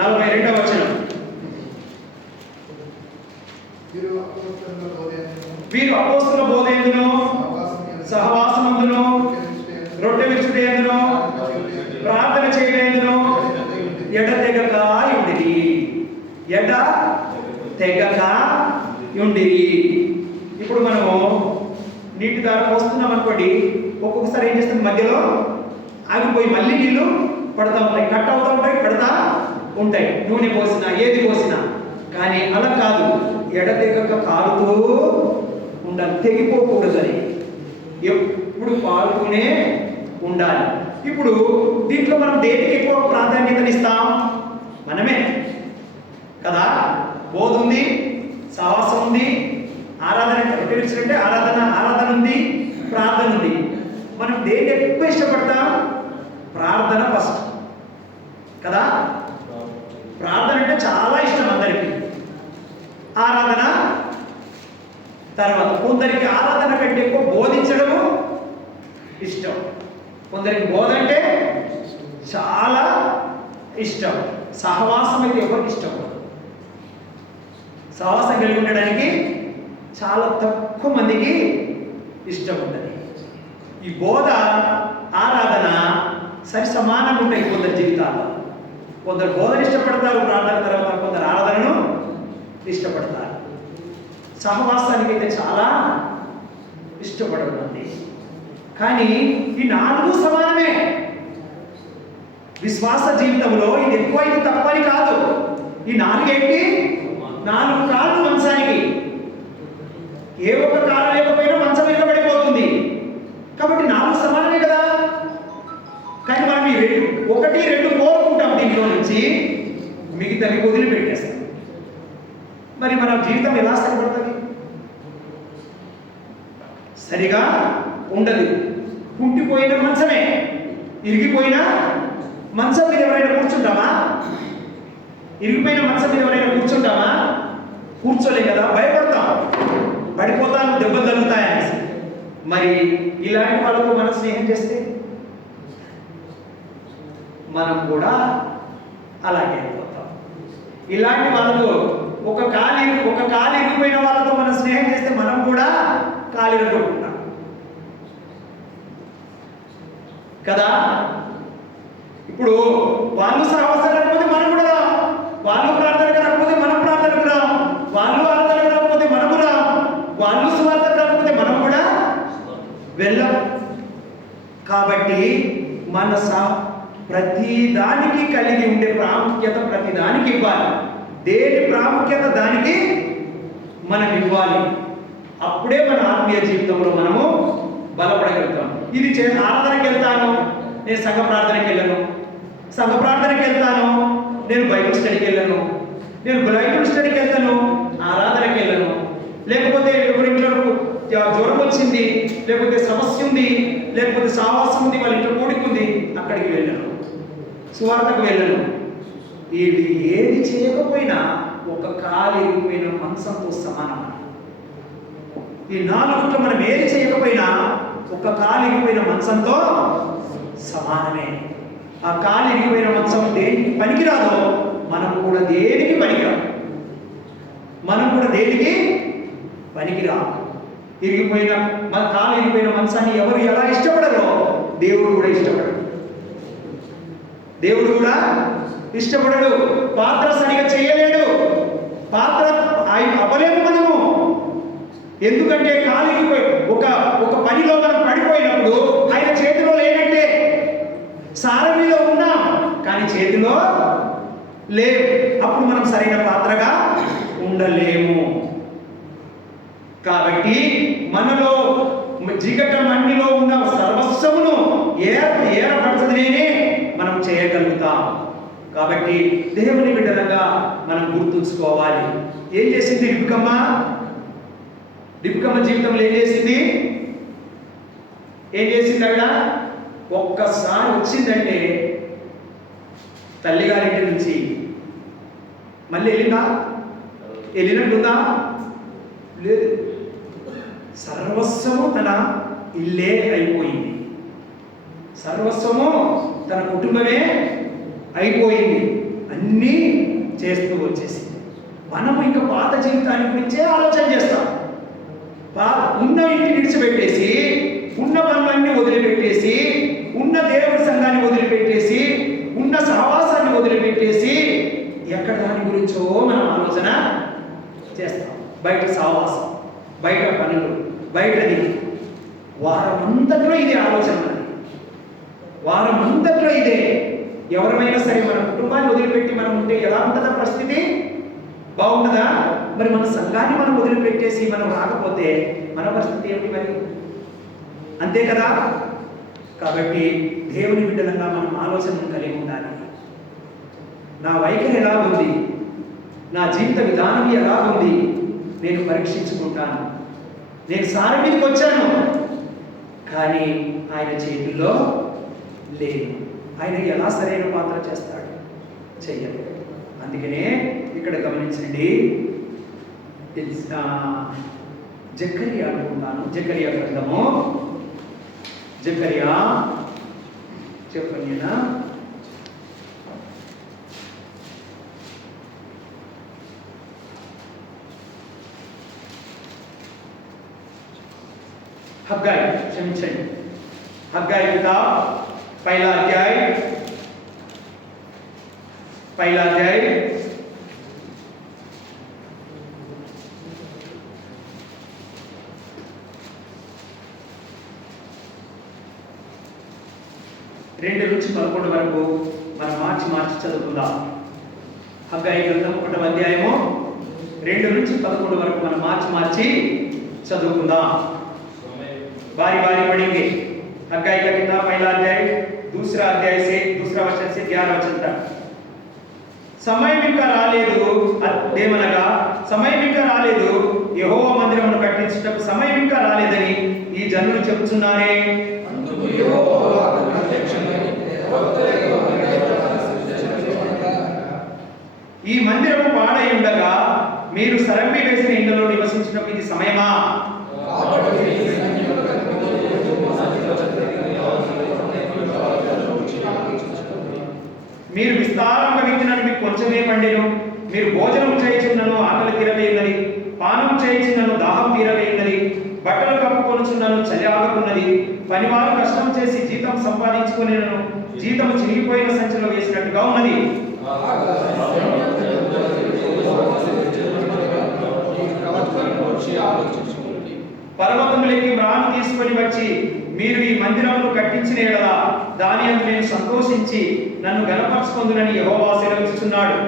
42వ వచనం. వీరు అపోస్తలుల బోధయందును సహవాసమందును రొట్టె విరుచుటయందును ప్రార్థన చేయడందును ఎడతెగక ఉండిరి. ఇప్పుడు మనము నీటి ద్వారా పోస్తున్నాం అనుకోండి, ఒక్కొక్కసారి ఏం చేస్తాం, మధ్యలో ఆగిపోయి మళ్ళీ నీళ్లు పడతా ఉంటాయి, కట్ అవుతూ ఉంటాయి, పడతా ఉంటాయి. నూనె పోసినా ఏది పోసినా. కానీ అలా కాదు, ఎడతెగక కారుతూ ఉండాలి, తెగిపోకూడదని ఎప్పుడు పాల్గొనే ఉండాలి. ఇప్పుడు దీంట్లో మనం దేనికి ఎక్కువ ప్రాధాన్యతనిస్తాం? మనమే కదా. బోధ ఉంది, సహవాసం ఉంది, ఆరాధన అంటే ఆరాధన ఉంది, ప్రార్థన ఉంది. మనం దేన్ని ఎక్కువ ఇష్టపడతాం? ప్రార్థన ఫస్ట్ కదా. ప్రార్థన అంటే చాలా ఇష్టం అందరికీ, ఆరాధన తర్వాత. కొందరికి ఆరాధన కంటే ఎక్కువ బోధించడము ఇష్టం, కొందరికి బోధ అంటే చాలా ఇష్టం. సహవాసం అయితే ఎవరికి ఇష్టం? సహవాసం కలిగి ఉండడానికి చాలా తక్కువ మందికి ఇష్టం ఉంటుంది. ఈ బోధ ఆరాధన సరి సమానంగా ఉంటాయి కొందరు జీవితాల్లో. కొందరు బోధన ఇష్టపడతారు, ప్రార్థన తర్వాత కొందరు ఆరాధనను ఇష్టపడతారు. సహవాసానికి అయితే చాలా ఇష్టపడకండి. కానీ ఈ 4 సమానమే. విశ్వాస జీవితంలో ఇది ఎక్కువ ఇది తప్పని కాదు. ఈ 4 ఏంటి? 4 కాళ్ళు మంచానికి. ఏ ఒక్క కాలు లేకపోయినా మంచం మీద పడిపోతుంది. కాబట్టి 4 సమానమే కదా. కానీ మనం ఈ 1, 2 కోరుకుంటాం దీంట్లో నుంచి, మిగతావి వదిలిపెట్టేస్తాం. మరి మన జీవితం ఎలా సరిపడుతుంది? సరిగా ఉండదు. కుంటిపోయిన మంచమే, ఇరిగిపోయిన మంచం మీద ఎవరైనా కూర్చుంటామా? ఇరిగిపోయిన మంచం మీద ఎవరైనా కూర్చుంటామా? కూర్చోలే కదా, భయపడతాం, పడిపోతాను, దెబ్బలు తగ్గుతాయనేసి. మరి ఇలాంటి వాళ్ళతో మనం స్నేహం చేస్తే మనం కూడా అలాగే అయిపోతాం. ఇలాంటి వాళ్ళతో ఒక కాలు ఇరిగిపోయిన వాళ్ళతో మనం స్నేహం చేస్తే మనం కూడా కాలు ఇరగొట్టుకుంటాం. కదా. ఇప్పుడు వాళ్ళు సహవాసం రాకపోతే మనం కూడా రా, వాళ్ళు ప్రార్థనకు రాకపోతే మనం ప్రార్థనకు రా, వాళ్ళు ఆరాధనకు రాకపోతే మనము రా, వాళ్ళు సువార్తకు రాకపోతే మనం కూడా వెళ్ళం. కాబట్టి మన ప్రతి దానికి కలిగి ఉండే ప్రాముఖ్యత ప్రతి దానికి ఇవ్వాలి. దేని ప్రాముఖ్యత దానికి మనం ఇవ్వాలి. అప్పుడే మన ఆత్మీయ జీవితంలో మనము బలపడగలుగుతాం. ఇది ఆరాధనకి వెళ్తాను, నేను సంఘ ప్రార్థనకి వెళ్ళను. సంఘ ప్రార్థనకి వెళ్తాను, నేను బైబిల్ స్టడీకి వెళ్ళను. నేను బైబిల్ స్టడీకి వెళ్తాను, ఆరాధనకి వెళ్ళను. లేకపోతే ఎవరింట్లో జ్వరం వచ్చింది, లేకపోతే సమస్య ఉంది, లేకపోతే సావాసం ఉంది, వాళ్ళ ఇంట్లో కోడికి ఉంది, అక్కడికి వెళ్ళను, సువార్తకు వెళ్ళను. ఇది ఏది చేయకపోయినా ఒక కాలు ఎగిపోయిన మంచంతో సమానం. ఈ నాలుగుట్లో మనం ఏది చేయకపోయినా ఒక కాలు ఎగిపోయిన మంచంతో సమానమే. ఆ కాలు ఎగిపోయిన మంచం దేనికి పనికిరాదో మనం కూడా దేనికి పనికిరాదు. మనం కూడా దేనికి పనికిరాదు. ఇరిగిపోయిన మన కాలు ఇరిగిపోయిన మంచాన్ని ఎవరు ఎలా ఇష్టపడరో దేవుడు కూడా ఇష్టపడడు. దేవుడు కూడా ఇష్టపడడు. పాత్ర సరిగా చేయలేడు, పాత్ర అవ్వలేము మనము. ఎందుకంటే కాలు ఇరిగిపోయి ఒక పనిలో మనం పడిపోయినప్పుడు ఆయన చేతిలో లేనంటే, సారం మీద ఉన్నాం కానీ చేతిలో లేవు, అప్పుడు మనం సరైన పాత్రగా ఉండలేము. కాబట్టి మనలో జిగట మండిలో ఉన్న సర్వస్వమును ఏర్పరచదనే మనం చేయగలుగుతాం. కాబట్టి దేవుని బిడ్డలుగా మనం గుర్తుంచుకోవాలి. ఏం చేసింది రిబ్కమ్మ? రిబ్కమ్మ జీవితంలో ఏం చేసింది? ఆవిడ ఒక్కసారి వచ్చిందంటే తల్లిగారింటి నుంచి మళ్ళీ వెళ్ళినట్టుందా? లేదు. సర్వస్వము తన ఇల్లే అయిపోయింది, సర్వస్వము తన కుటుంబమే అయిపోయింది, అన్నీ చేస్తూ వచ్చేసింది. మనము ఇంకా పాత జీవితాన్ని గురించే ఆలోచన చేస్తాం. ఉన్న ఇంటిని విడిచిపెట్టేసి, ఉన్న పనులన్నీ వదిలిపెట్టేసి, ఉన్న దేవుడి సంఘాన్ని వదిలిపెట్టేసి, ఉన్న సహవాసాన్ని వదిలిపెట్టేసి ఎక్కడ దాని గురించో మనం ఆలోచన చేస్తాం. బయట సహవాసం, బయట పనులు, బయటది. వారమంతట్లో ఇదే ఆలోచన, వారమంతట్లో ఇదే. ఎవరైనా సరే మన కుటుంబాన్ని వదిలిపెట్టి మనం ఉంటే ఎలా ఉంటుందా పరిస్థితి? బాగుంటుందా? మరి మన సంఘాన్ని మనం వదిలిపెట్టేసి మనం రాకపోతే మన పరిస్థితి ఏమిటి మరి? అంతే కదా. కాబట్టి దేవుని బిడ్డలంగా మనం ఆలోచనను కలిగి ఉండాలి. నా వైఖరి ఎలా ఉంది, నా జీవిత విధానం ఎలా ఉంది, నేను పరీక్షించుకుంటాను. నేను సారి మీదకి వచ్చాను కానీ ఆయన చేతుల్లో లేదు. ఆయన ఎలా సరైన పాత్ర చేస్తాడు? చెయ్యలేదు. అందుకనే ఇక్కడ గమనించండి, జకర్యా అనుకుంటాను, జకర్యా గ్రంథము, జకర్యా చెప్పండి. हग्गाई, क्षमिंचंడి, हग्गाई किताब पहला अध्याय 2 నుంచి 11 వరకు మనం మార్చి చదువుకుందాం. హగ్గాయి గ్రంథం 1వ అధ్యాయము 2 నుంచి 11 వరకు మనం మార్చి చదువుకుందాం. बारी बारी पढ़ेंगे। हग्गाई का किताब पहला अध्याय दूसरा वचन से 11 वचन तक। సమయం ఇంకా రాలేదు, దేమనగా సమయం ఇంకా రాలేదు, యెహోవా మందిరమును కట్టించుటకు సమయం ఇంకా రాలేదని ఈ జనులు చెప్తున్నారే. ఈ మందిరము పాడై ఉండగా మీరు సరంబి వేసిన ఇండ్లలో నివసించడం ఇది సమయమా? మీరు విస్తారంగా విత్తినను మీకు కొంచెమే పండెను. మీరు భోజనం చేయించున్నను ఆకలి తీరవేయున్నది, పానం చేయించున్నను దాహం తీరవేయున్నది, బట్టలు కప్పుకొని కొనుచున్నాను, చలి ఆగుతున్నది. పనివారు కష్టం చేసి జీతం సంపాదించుకునేను, జీతము చిరిగిపోయిన సంచిలో వేసినట్టుగా ఉన్నది. పర్వతములెక్కి మ్రాను తీసుకొని వచ్చి మీరు ఈ మందిరమును కట్టించిన యెడల దాని యందు నేను సంతోషించి నన్ను గణపరచుకొందునని యెహోవా సెలవిస్తున్నాడు.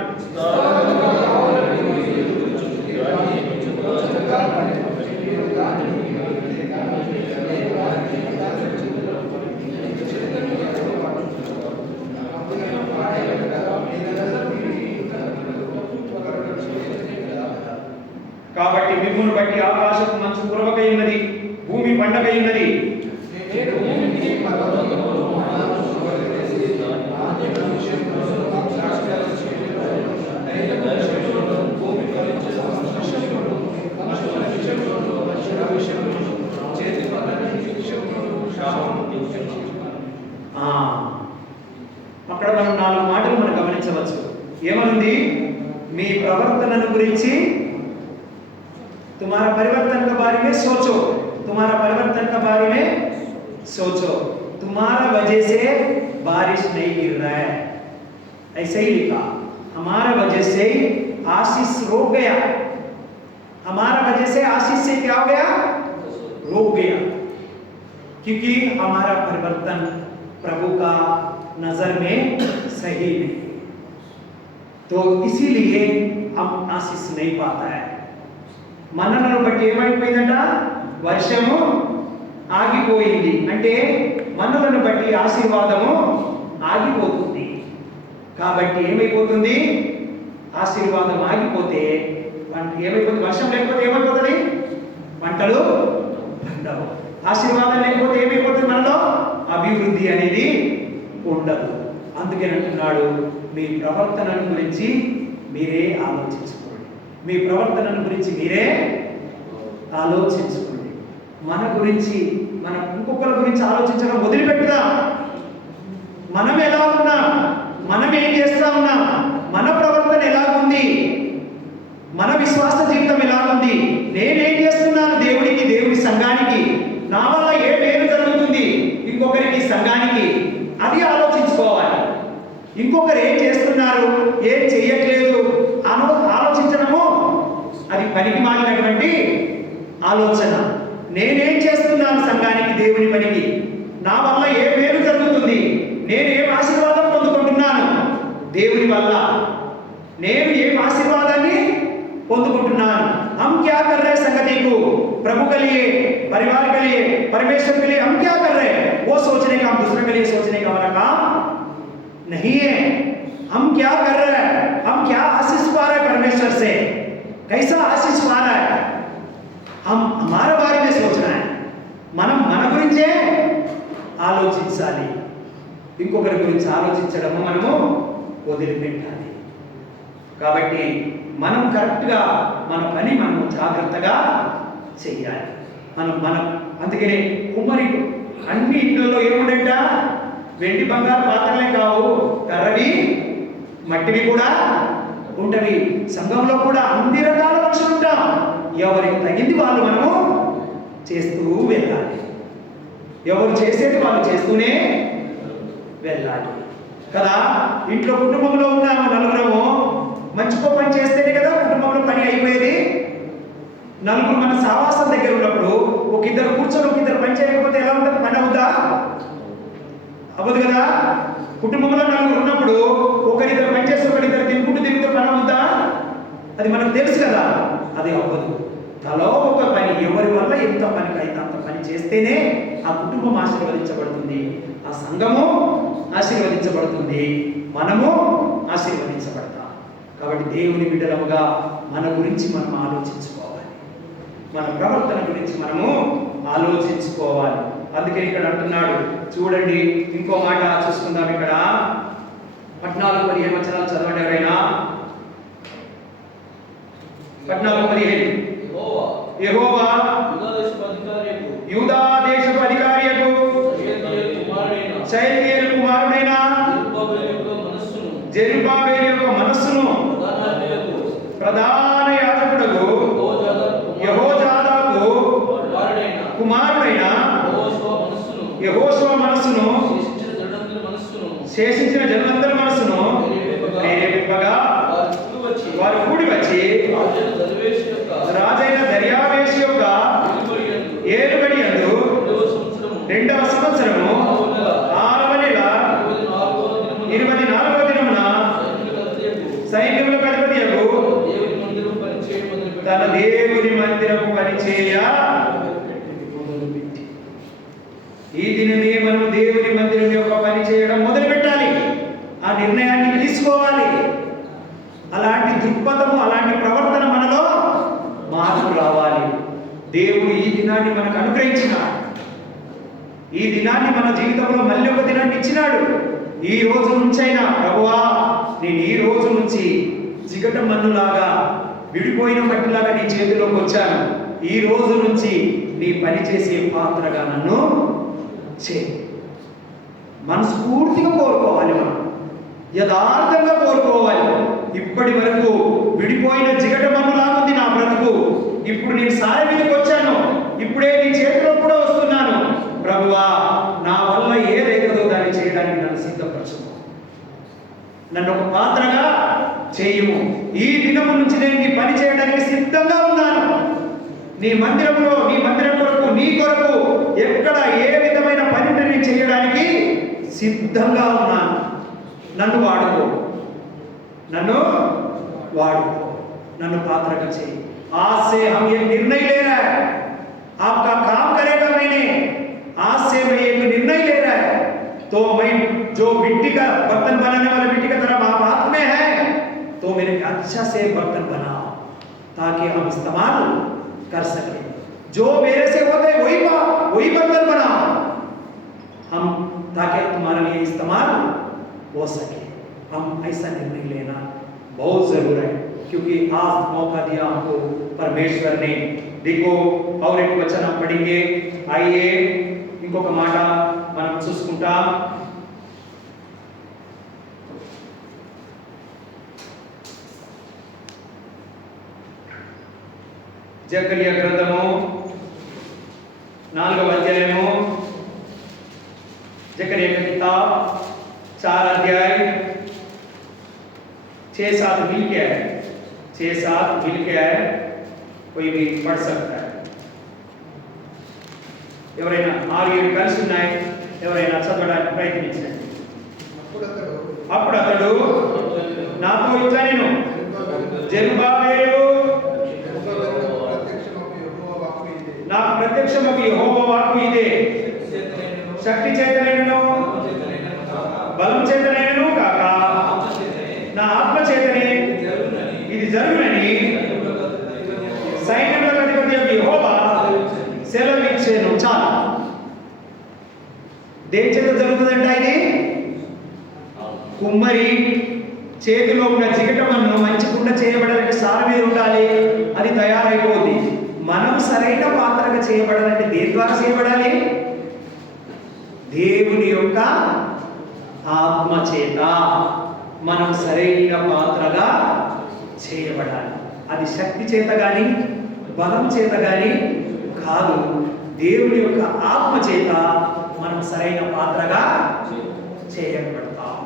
కాబట్టి మిమ్మును బట్టి ఆకాశపు మంచు కురవకై ఉన్నది, భూమి పండగై ఉన్నది. అక్కడ మనం 4 మాటలు మనం గమనించవచ్చు. ఏమనుంది? మీ ప్రవర్తనను గురించి तुम्हारा परिवर्तन के बारे में सोचो, तुम्हारा परिवर्तन के बारे में सोचो। तुम्हारा वजह से बारिश नहीं गिर रहा है, ऐसे ही लिखा। हमारा वजह से आशीष रोक गया, हमारा वजह से आशीष से क्या हो गया? रोक गया, क्योंकि हमारा परिवर्तन प्रभु का नजर में सही नहीं, तो इसीलिए हम आशीष नहीं पाता है। మనలను బట్టి ఏమైపోయిందంట? వర్షము ఆగిపోయింది. అంటే మనలను బట్టి ఆశీర్వాదము ఆగిపోతుంది. కాబట్టి ఏమైపోతుంది? ఆశీర్వాదం ఆగిపోతే ఏమైపోతుంది? వర్షం లేకపోతే ఏమైపోతుంది? పంటలు పండవు. ఆశీర్వాదం లేకపోతే ఏమైపోతుంది? మనలో అభివృద్ధి అనేది ఉండదు. అందుకే అంటున్నాడు, మీ ప్రవర్తనను గురించి మీరే ఆలోచించుకోండి, మీ ప్రవర్తనను గురించి మీరే ఆలోచించుకోండి. మన గురించి, మన ఇంకొకరి గురించి ఆలోచించడం వదిలిపెట్టుదా. మనం ఎలా ఉన్నాం, మనం ఏం చేస్తా ఉన్నాం, మన ప్రవర్తన ఎలాగుంది, మన విశ్వాస జీవితం ఎలాగుంది, నేనేం చేస్తున్నాను దేవుడికి, దేవుడి సంఘానికి, నా వల్ల ఏ మేలు జరుగుతుంది ఇంకొకరికి, సంఘానికి, అది ఆలోచించుకోవాలి. ఇంకొకరు ఏం చేస్తున్నారు, ఏం చెయ్యట్లేదు ఆలోచించడము అది పనికి మాలినటువంటి ఆలోచన. నేనేం చేస్తున్నాను సంఘానికి, దేవుని పనికి, నా వల్ల ఏ మేలు జరుగుతుంది, నేను ఏం ఆశీర్వాదం పొందుకుంటున్నాను దేవుని వల్ల, నేను ఏం ఆశీర్వాదాన్ని పొందుకుంటున్నాను. हम क्या कर रहे संगति को, प्रभु के लिए, परिवार के लिए, परमेश्वर के लिए हम क्या कर रहे हैं, वो सोचने का, हम दूसरे के लिए सोचने का हमारा काम नहीं है। हम क्या कर रहे हैं, हम क्या आशीष पा रहे हैं परमेश्वर से, कैसा आशीष पा रहा है, हम हमारे बारे में सोचना है। మనం మన గురించే ఆలోచించాలి, ఇంకొకరి గురించి ఆలోచించడము మనము వదిలిపెట్టాలి. కాబట్టి మనం కరెక్ట్గా మన పని మనము జాగ్రత్తగా చెయ్యాలి. మనం అందుకనే కుమ్మరిడు అన్ని ఇంట్లో ఏముండట, వెండి బంగారు పాత్రలే కావు, కర్రవి మట్టివి కూడా ఉంటవి. సంఘంలో కూడా అన్ని రకాల మనుషులు ఉంటాం. ఎవరికి తగింది వాళ్ళు మనము చేస్తూ వెళ్ళాలి. ఎవరు చేసేది వాళ్ళు చేస్తూనే వెళ్ళాలి కదా. ఇంట్లో కుటుంబంలో ఉన్నాము నలుగురము, మంచికో పని చేస్తేనే కదా కుటుంబంలో పని అయిపోయేది. నలుగురు మన సావాసం దగ్గర ఉన్నప్పుడు ఒక ఇద్దరు కూర్చొని ఒక ఇద్దరు పని చేయకపోతే ఎలా ఉంటుంది? పని అవుద్దా? అవ్వదు కదా. కుటుంబంలో నలుగురు ఉన్నప్పుడు ఒకరిద్దరు పని చేస్తే ఒకరిద్దరు తినుకుంటూ తిరుగుతూ పని అవుద్దా? అది మనకు తెలుసు కదా, అది అవ్వదు. తలో ఒక పని, ఎవరి వల్ల ఎంత పనికి అయితే అంత పని చేస్తేనే ఆ కుటుంబం ఆశీర్వదించబడుతుంది, ఆ సంఘము ఆశీర్వదించబడుతుంది, మనము ఆశీర్వదించబడతాం. కాబట్టి దేవుని బిడ్డలముగా మన గురించి మనం ఆలోచించుకోవాలి, మన ప్రవర్తన గురించి మనము ఆలోచించుకోవాలి. అందుకే ఇక్కడ అంటున్నాడు చూడండి, ఇంకో మాట చూసుకుందాం. ఇక్కడ 14-15 వచనాలు చదవండి ఎవరైనా. 14-15 యెహోవా యూదా దేశపు అధికారియకు షయల్తీయేలు కుమారుడైన జెరుబ్బాబెలు యొక్క మనస్సును ప్రధాన యాజకుడకు యెహోజాదాకు కుమారుడు యెహోషువ మనస్సును శేషించిన జనులందరి మనస్సును శేషించిన జనులందరి మనస్సును ప్రేరేపింపగా వారు కూడి వచ్చి రాజైన దర్యావేషు యొక్క ఏలుబడి యందు 2వ సంవత్సరము 6వ నెల 24వ దినమున సైన్యములకు అధిపతియగు తన దేవుని మందిరము పనిచేయ ఈ దినమే మనం దేవుని మందిరం యొక్క పని చేయడం మొదలు పెట్టాలి. ఆ నిర్ణయాన్ని తీసుకోవాలి. అలాంటి దృక్పథము, అలాంటి ప్రవర్తన మనలో మార్పు రావాలి. దేవుడు ఈ దినాన్ని మనకు అనుగ్రహించినాడు. ఈ దినాన్ని మన జీవితంలో మళ్ళీ ఒక దినాన్ని ఇచ్చినాడు. ఈ రోజు నుంచైనా ప్రభువా, నేను ఈ రోజు నుంచి జిగట మన్నులాగా విడిపోయిన మట్టిలాగా నీ చేతిలోకి వచ్చాను. ఈ రోజు నుంచి నీ పని చేసే పాత్రగా నన్ను చేయి. మనస్ఫూర్తిగా కోరుకోవాలి, మనం యథార్థంగా కోరుకోవాలి. ఇప్పటి వరకు విడిపోయిన జిగట మన్నులాగా ఉంది నా బ్రతుకు. ఇప్పుడు నేను సారి మీదకి వచ్చాను. ఇప్పుడే నీ చేతిలో కూడా వస్తున్నాను. ప్రభువా, నా వల్ల ఏదైతుందో దాన్ని చేయడానికి నన్ను సిద్ధపరచు. నన్ను ఒక పాత్రగా చేయము. ఈ దినము నుంచి నేను నీ పని చేయడానికి సిద్ధంగా ఉన్నాను. నీ మందిరంలో, నీ మందిరం కొరకు, నీ కొరకు ఎక్కడ ఏ విధమైన పని నేను చేయడానికి సిద్ధంగా ఉన్నాను. నన్ను వాడుకో, నన్ను వాడుకో, నన్ను పాత్రగా చేయి. आज से हम ये निर्णय ले रहा है, आपका काम करेगा मैंने। आज से मैं एक निर्णय ले रहा है, तो मैं जो मिट्टी का बर्तन बनाने वाले मिट्टी का तरह आप हाथ में है, तो मेरे अच्छा से बर्तन बनाओ ताकि हम इस्तेमाल कर सके। जो मेरे से होते वही बर्तन बनाओ हम, ताकि तुम्हारे लिए इस्तेमाल हो सके। हम ऐसा निर्णय लेना बहुत जरूर है, क्योंकि आज मौका दिया हमको परमेश्वर ने। देखो और एक वचन हम पढ़ेंगे। आइए ఇంకొక మాట మనం చూసుకుంటాం. జకర్యా గ్రంథము 4వ అధ్యాయము, जकरिया का किताब 4 अध्याय 6-7 मिल के है, 6-7 मिल के है, कोई भी पढ़ सकता है. ఎవరైనా 6-7 కలిసి ఉన్నాయి, ఎవరైనా చదవడానికి ప్రయత్నించండి. అప్పుడు అతడు నాతో ఇట్లా నేను జెరుబ్బాబెలు నాకు ప్రత్యక్షమగు యెహోవా వాక్కు ఇదే, శక్తి చేతనైనను బలం చేతనైనను కాక నా ఆత్మ చేతనే ఇది జరుగునని సైన్యములకు అధిపతి యెహోవా సెలవిచ్చెను. చాలు. దేని చేత జరుగుతుందంట ఇది? కుమ్మరి చేతిలో ఉన్న జిగటమన్ను మంచి కుండ చేయబడాలంటే సార మీద ఉండాలి, అది తయారైపోద్ది. మనం సరైన పాత్రగా చేయబడాలంటే దేని ద్వారా చేయబడాలి? దేవుని యొక్క ఆత్మ చేత మనం సరైన పాత్రగా చేయబడాలి. అది శక్తి చేత కానీ బలం చేత కానీ కాదు, దేవుని యొక్క ఆత్మ చేత మనం సరైన పాత్రగా చేయబడతాం.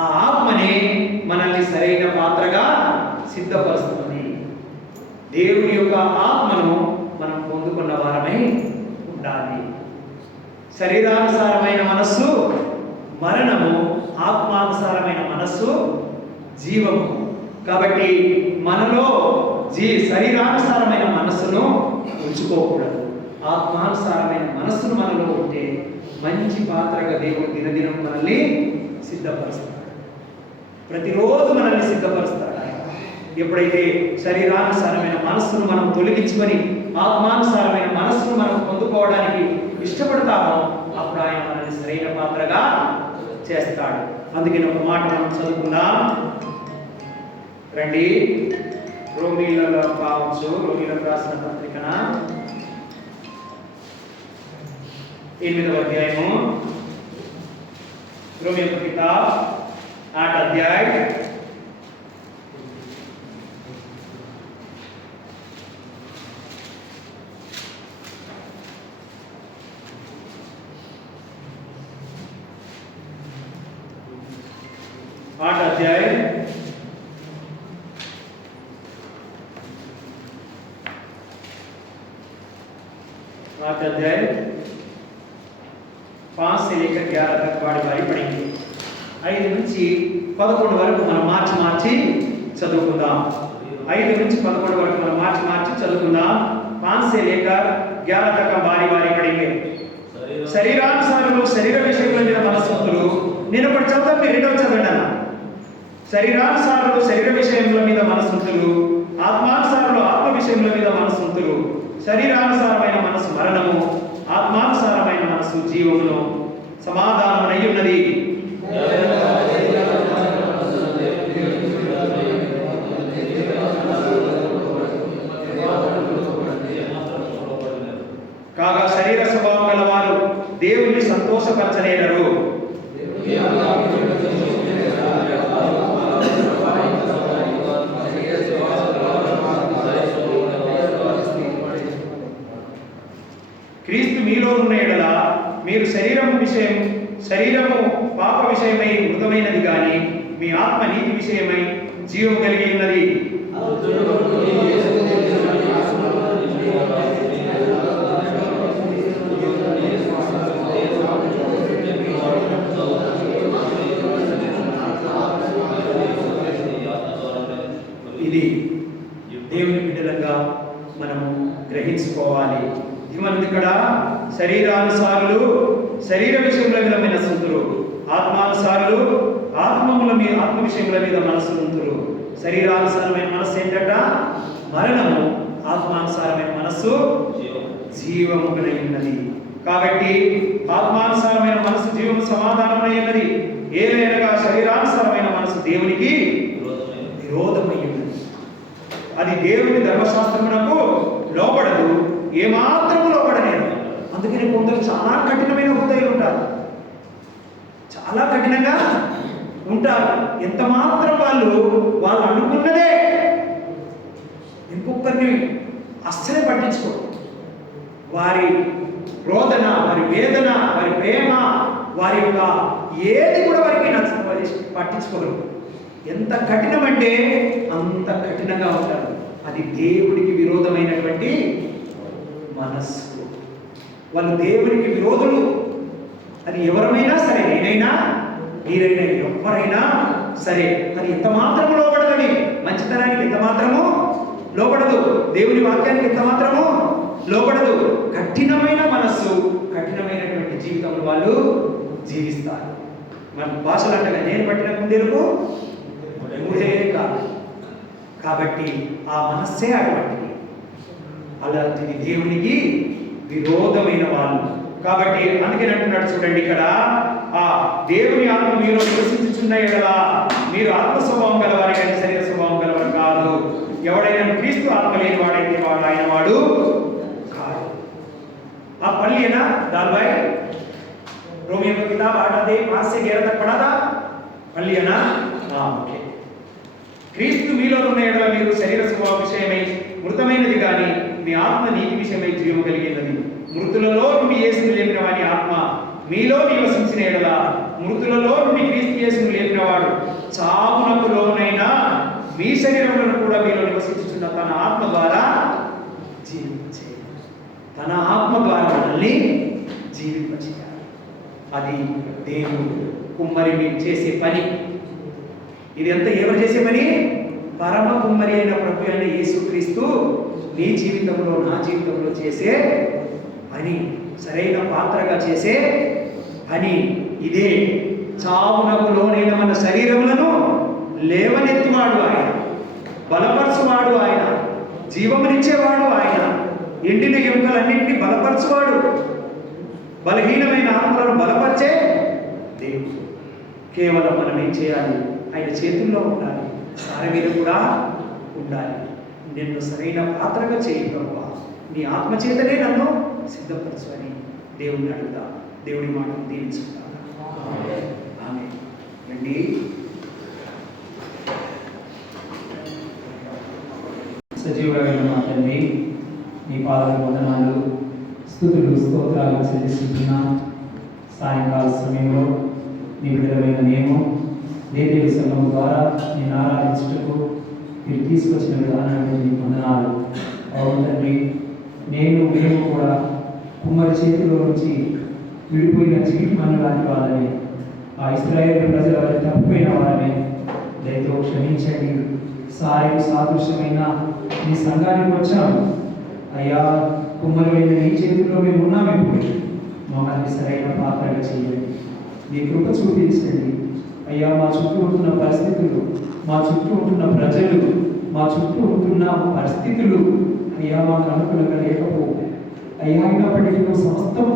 ఆ ఆత్మనే మనల్ని సరైన పాత్రగా సిద్ధపరుస్తుంది. దేవుని యొక్క ఆత్మను మనం పొందుకున్న వారమై ఉండాలి. శరీరానుసారమైన మనస్సు మరణము, ఆత్మానుసారమైన మనస్సు జీవము. కాబట్టి మనలో శరీరానుసారమైన మనస్సును ఉంచుకోకూడదు. ఆత్మానుసారమైన మనస్సును మనలో ఉంటే మంచి పాత్రగా దేవుడు దినదినం మనల్ని సిద్ధపరుస్తాడు. ప్రతిరోజు మనల్ని సిద్ధపరుస్తాడు. ఎప్పుడైతే శరీరానుసారమైన మనస్సును మనం తొలగించుకొని ఆత్మానుసారమైన మనస్సును మనం పొందుకోవడానికి ఇష్టపడతామో అప్పుడు ఆయన మనల్ని సరైన పాత్రగా చేస్తాడు. అందుకని ఒక మాట మనం చదువుకుందాం రండి. రోమీలలో కావచ్చు, రోమీలకు రాసిన పత్రికన 8వ అధ్యాయము, रोमियो की किताब 8 अध्याय 8 8 अध्याय 5 से लेकर 11 तक बारी पढ़ेंगे. 5 నుంచి 11 వరకు మనం మార్చి చదువుకుందాం. 5 నుంచి 11 వరకు మనం మార్చి చదువుకుందాం. 5 से लेकर 11 तक हम बारी पढ़ेंगे. శరీరానుసారులు శరీర విషయముల మీద మనస్సుంతులు. నేను ఇప్పుడు చదువుతాను, మీరు రెండవ చదవండి అన్న. శరీరానుసారులు శరీర విషయముల మీద మనస్సుంతులు, ఆత్మానుసారులు ఆత్మ విషయముల మీద మనస్సుంతులు. శరీరానుసారమైన మనసు మరణము, ఆత్మానుసారమైన మనసు జీవమును సమాధానమై ఉన్నది. కాగా శరీర స్వభావం గలవారు దేవుని సంతోషపరచలేరు. క్రీస్తు మీలో ఉన్న ఎడల మీరు శరీరము పాప విషయమై మృతమైనది గాని మీ ఆత్మ నీతి విషయమై జీవం కలిగి ఉన్నది. ఇది దేవుని బిడ్డలుగా మనము గ్రహించుకోవాలి. మనం ఇక్కడ శరీరానుసారులు శరీర విషయముల మీద మనస్సుంతురు, ఆత్మానుసారులు ఆత్మ విషయముల మీద మనస్సుంతురు. శరీరానుసారమైన మనస్సు ఏంటంట? మరణము. ఆత్మానుసారమైన మనస్సు జీవము కలిగి ఉన్నది. కాబట్టి ఆత్మానుసారమైన మనస్సు జీవము సమాధానమై ఉన్నది. ఏదైనా శరీరానుసారమైన మనస్సు దేవునికి విరోధమై ఉన్నది. అది దేవుని ధర్మశాస్త్రమునకు లోబడదు, ఏమాత్రము లోబడలేదు. అందుకని కొందరు చాలా కఠినమైన హృదయాలు ఉంటారు, చాలా కఠినంగా ఉంటారు. ఎంత మాత్రం వాళ్ళు అనుకున్నదే ఇంకొకరిని అస్సలే పట్టించుకోరు. వారి రోదన, వారి వేదన, వారి ప్రేమ, వారి యొక్క ఏది కూడా వారికి పట్టించుకోరు. ఎంత కఠినమంటే అంత కఠినంగా ఉంటారు. అది దేవుడికి విరోధమైనటువంటి మనస్సు. వాళ్ళు దేవునికి విరోధులు. అది ఎవరైనా సరే, నేనైనా మీరైనా ఎవరైనా సరే, అది ఎంత మాత్రము లోపడదని, మంచితనానికి ఎంత మాత్రము లోపడదు, దేవుని వాక్యానికి ఎంత మాత్రము లోపడదు. కఠినమైన మనస్సు, కఠినమైనటువంటి జీవితంలో వాళ్ళు జీవిస్తారు. మన భాషలు అంటగా నేను పట్టిన కుందేలకు మూడే కాదు. కాబట్టి ఆ మనస్సే అటువంటిది. అలాంటిది దేవునికి విరోధమైన వాళ్ళు. కాబట్టి అందుకే అంటున్నాడు చూడండి ఇక్కడ, ఆ దేవుని ఆత్మ మీలో నివసించుచున్న ఎడల మీరు ఆత్మ స్వభావం గలవారి కానీ శరీర స్వభావం గలవారు కాదు. ఎవడైనా క్రీస్తు ఆత్మ లేని వాడైతే వాడు ఆయన వాడు కాదు. आप पढ़ लिए ना दाल भाई? रोमियो की किताब 8 अध्याय 5 से 11 तक पढ़ा था, पढ़ लिया ना? हाँ, ओके. క్రీస్తు మీలో ఉన్న ఎడల మీరు శరీర స్వభావ విషయమై మృతమైనది కానీ మీ ఆత్మ నీతి విషయమై జీవము కలిగినది. మృతులలో నుండి యేసును లేపిన వాని ఆత్మ మీలో నివసించిన ఎడల మృతులలో నుండి క్రీస్తు యేసును లేపినవాడు చావునకు లోనైనా మీ శరీరంలో కూడా మీలో నివసించుచున్న తన ఆత్మ ద్వారా జీవించే, తన ఆత్మ ద్వారా మనల్ని జీవింపచేయాలి. అది దేవుడు కుమ్మరి చేసే పని. ఇది అంతా ఎవరు చేసే పని? పరమ కుమ్మరి అయిన ప్రభు అయిన యేసుక్రీస్తు నీ జీవితంలో నా జీవితంలో చేసే పని, సరైన పాత్రగా చేసే పని ఇదే. చావునకు లోనైన మన శరీరములను లేవనెత్తువాడు ఆయన, బలపరచువాడు ఆయన, జీవమునిచ్చేవాడు ఆయన, ఎండిన ఎముకలన్నింటినీ బలపరచువాడు, బలహీనమైన ఆత్మలను బలపరిచే దేవుడు. కేవలం మనం ఏం చేయాలి? ఆయన చేతుల్లో ఉండాలి, సారి మీద కూడా ఉండాలి. నిన్ను సరైన పాత్రగా చేయి ప్రభువా, నీ ఆత్మచేతనే నన్ను సిద్ధపరచు అని దేవుడిని అడుగుదా. దేవుడి మాటను దీవించుకుంటా. ఆమేన్. రండి. సజీవుడైన మా తండ్రి, నీ పాదాలకు వందనాలు, స్తుతులు, స్తోత్రాలు చెల్లిస్తున్నా. సాయంకాల సమయంలో నీ బిడ్డలమైన మేము దేవుని సంఘం ద్వారా నేను ఆరాధించుటకు మీరు తీసుకొచ్చిన విధానాన్ని నీకు వందనాలు. అవును తండ్రి, మేము కూడా కుమ్మరి చేతిలో నుంచి విడిపోయిన చీటి మన లాంటి వాళ్ళని, ఆ ఇశ్రాయేలు ప్రజల వారి తప్పిపోయిన వారిని దయతో క్షమించండి. సాయం సాదృశ్యమైన మీ సంఘానికి వచ్చాము అయ్యా. కుమ్మరులైన నీ చేతిలో మేము ఉన్నాము. ఇప్పుడు మమ్మల్ని సరైన పాత్రగా చేయండి, మీ కృప చూపించండి అయ్యా. మా చుట్టూ ఉంటున్న పరిస్థితులు, మా చుట్టూ ఉంటున్న ప్రజలు, మా చుట్టూ ఉంటున్న పరిస్థితులు అయ్యా మాకు అనుకూలంగా లేకపోవు అయ్యా. అయినప్పటికీ సమస్తము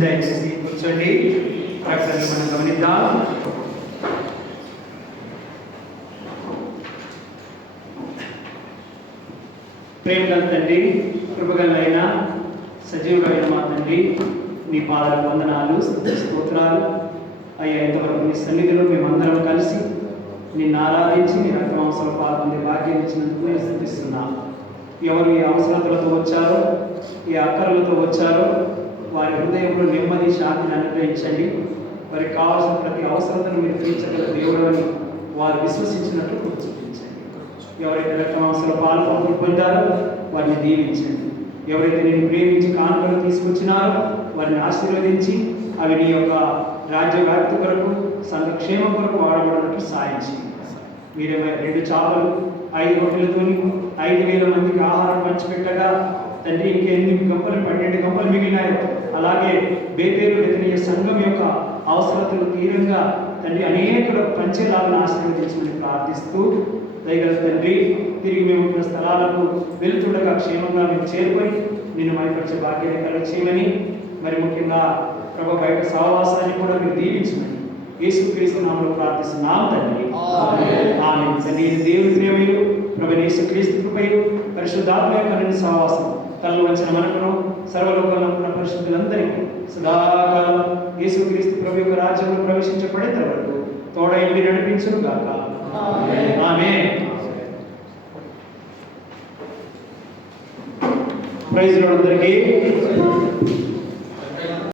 దయచేసి కూర్చోండి. ప్రకటనలు మనం గమనిద్దాం. ప్రేమగల తండ్రి, కృపగలైన సజీవుడైన మా తండ్రి, నీ పాదాలకు వందనాలు, స్తోత్రాలు అయ్యా. ఇంతవరకు నీ సన్నిధిలో మేమందరం కలిసి నిన్ను ఆరాధించి నీ రక్తమాంసాల పాల్గొనే భాగ్యం ఇచ్చినందుకు నేను స్తుతిస్తున్నాను. ఎవరు ఏ అవసరతలతో వచ్చారో, ఏ అక్కరలతో వచ్చారో వారి హృదయంలో నెమ్మది, శాంతిని అనుగ్రహించండి. వారికి కావాల్సిన ప్రతి అవసరతను మీరు తీర్చగల దేవుడు అని వారు విశ్వసించినట్లు కృప చూపించండి. ఎవరైతే రక్తమాంసాల పాలు పొందారో వారిని దీవించండి. ఎవరైతే నేను ప్రేమించి కానుకలు తీసుకొచ్చినారో వారిని ఆశీర్వదించి అవి నీ యొక్క రాజ్య వ్యాప్తి కొరకు, సంఘక్షేమం కొరకు వాడబడినట్టు సాయం చేయండి. మీరే 2 చేపలు 5 రొట్టెలతో 5,000 మందికి ఆహారం పంచిపెట్టగా తండ్రి ఇంకా 8 గంపలు 12 గంపలు మిగిలినాయి. అలాగే బేతేలు బెతనీయ సంఘం యొక్క అవసరతలు తీరంగా తండ్రి అనేకులు పంచేలాగా ఆశీర్వదించమని ప్రార్థిస్తూ, దయగల తండ్రి తిరిగి మేము ఉన్న స్థలాలకు వెళ్తుండగా క్షేమంగా మేము చేరుకొని నిన్ను మైపరిచే భాగ్యాన్ని కలగచేయమని, మరి ముఖ్యంగా ప్రభు బయట సహవాసాన్ని కూడా మీరు దీవించమని యేసుక్రీస్తు నామములో ప్రార్థిస్తున్నాం తండ్రి. ఆమేన్. తండ్రి దేవుని ప్రేమయు ప్రభు యేసుక్రీస్తు కృపయు పరిశుద్ధాత్మ యొక్క అన్ని సహవాసం తనలో వచ్చిన మనకును సర్వలోకంలో ఉన్న పరిశుద్ధులందరికీ సదాకాలం యేసుక్రీస్తు ప్రభు యొక్క రాజ్యంలో ప్రవేశించబడేంత వరకు తోడై నడిపించును గాక. ఆమేన్. ప్రైజ్ లార్డ్ అందరికీ.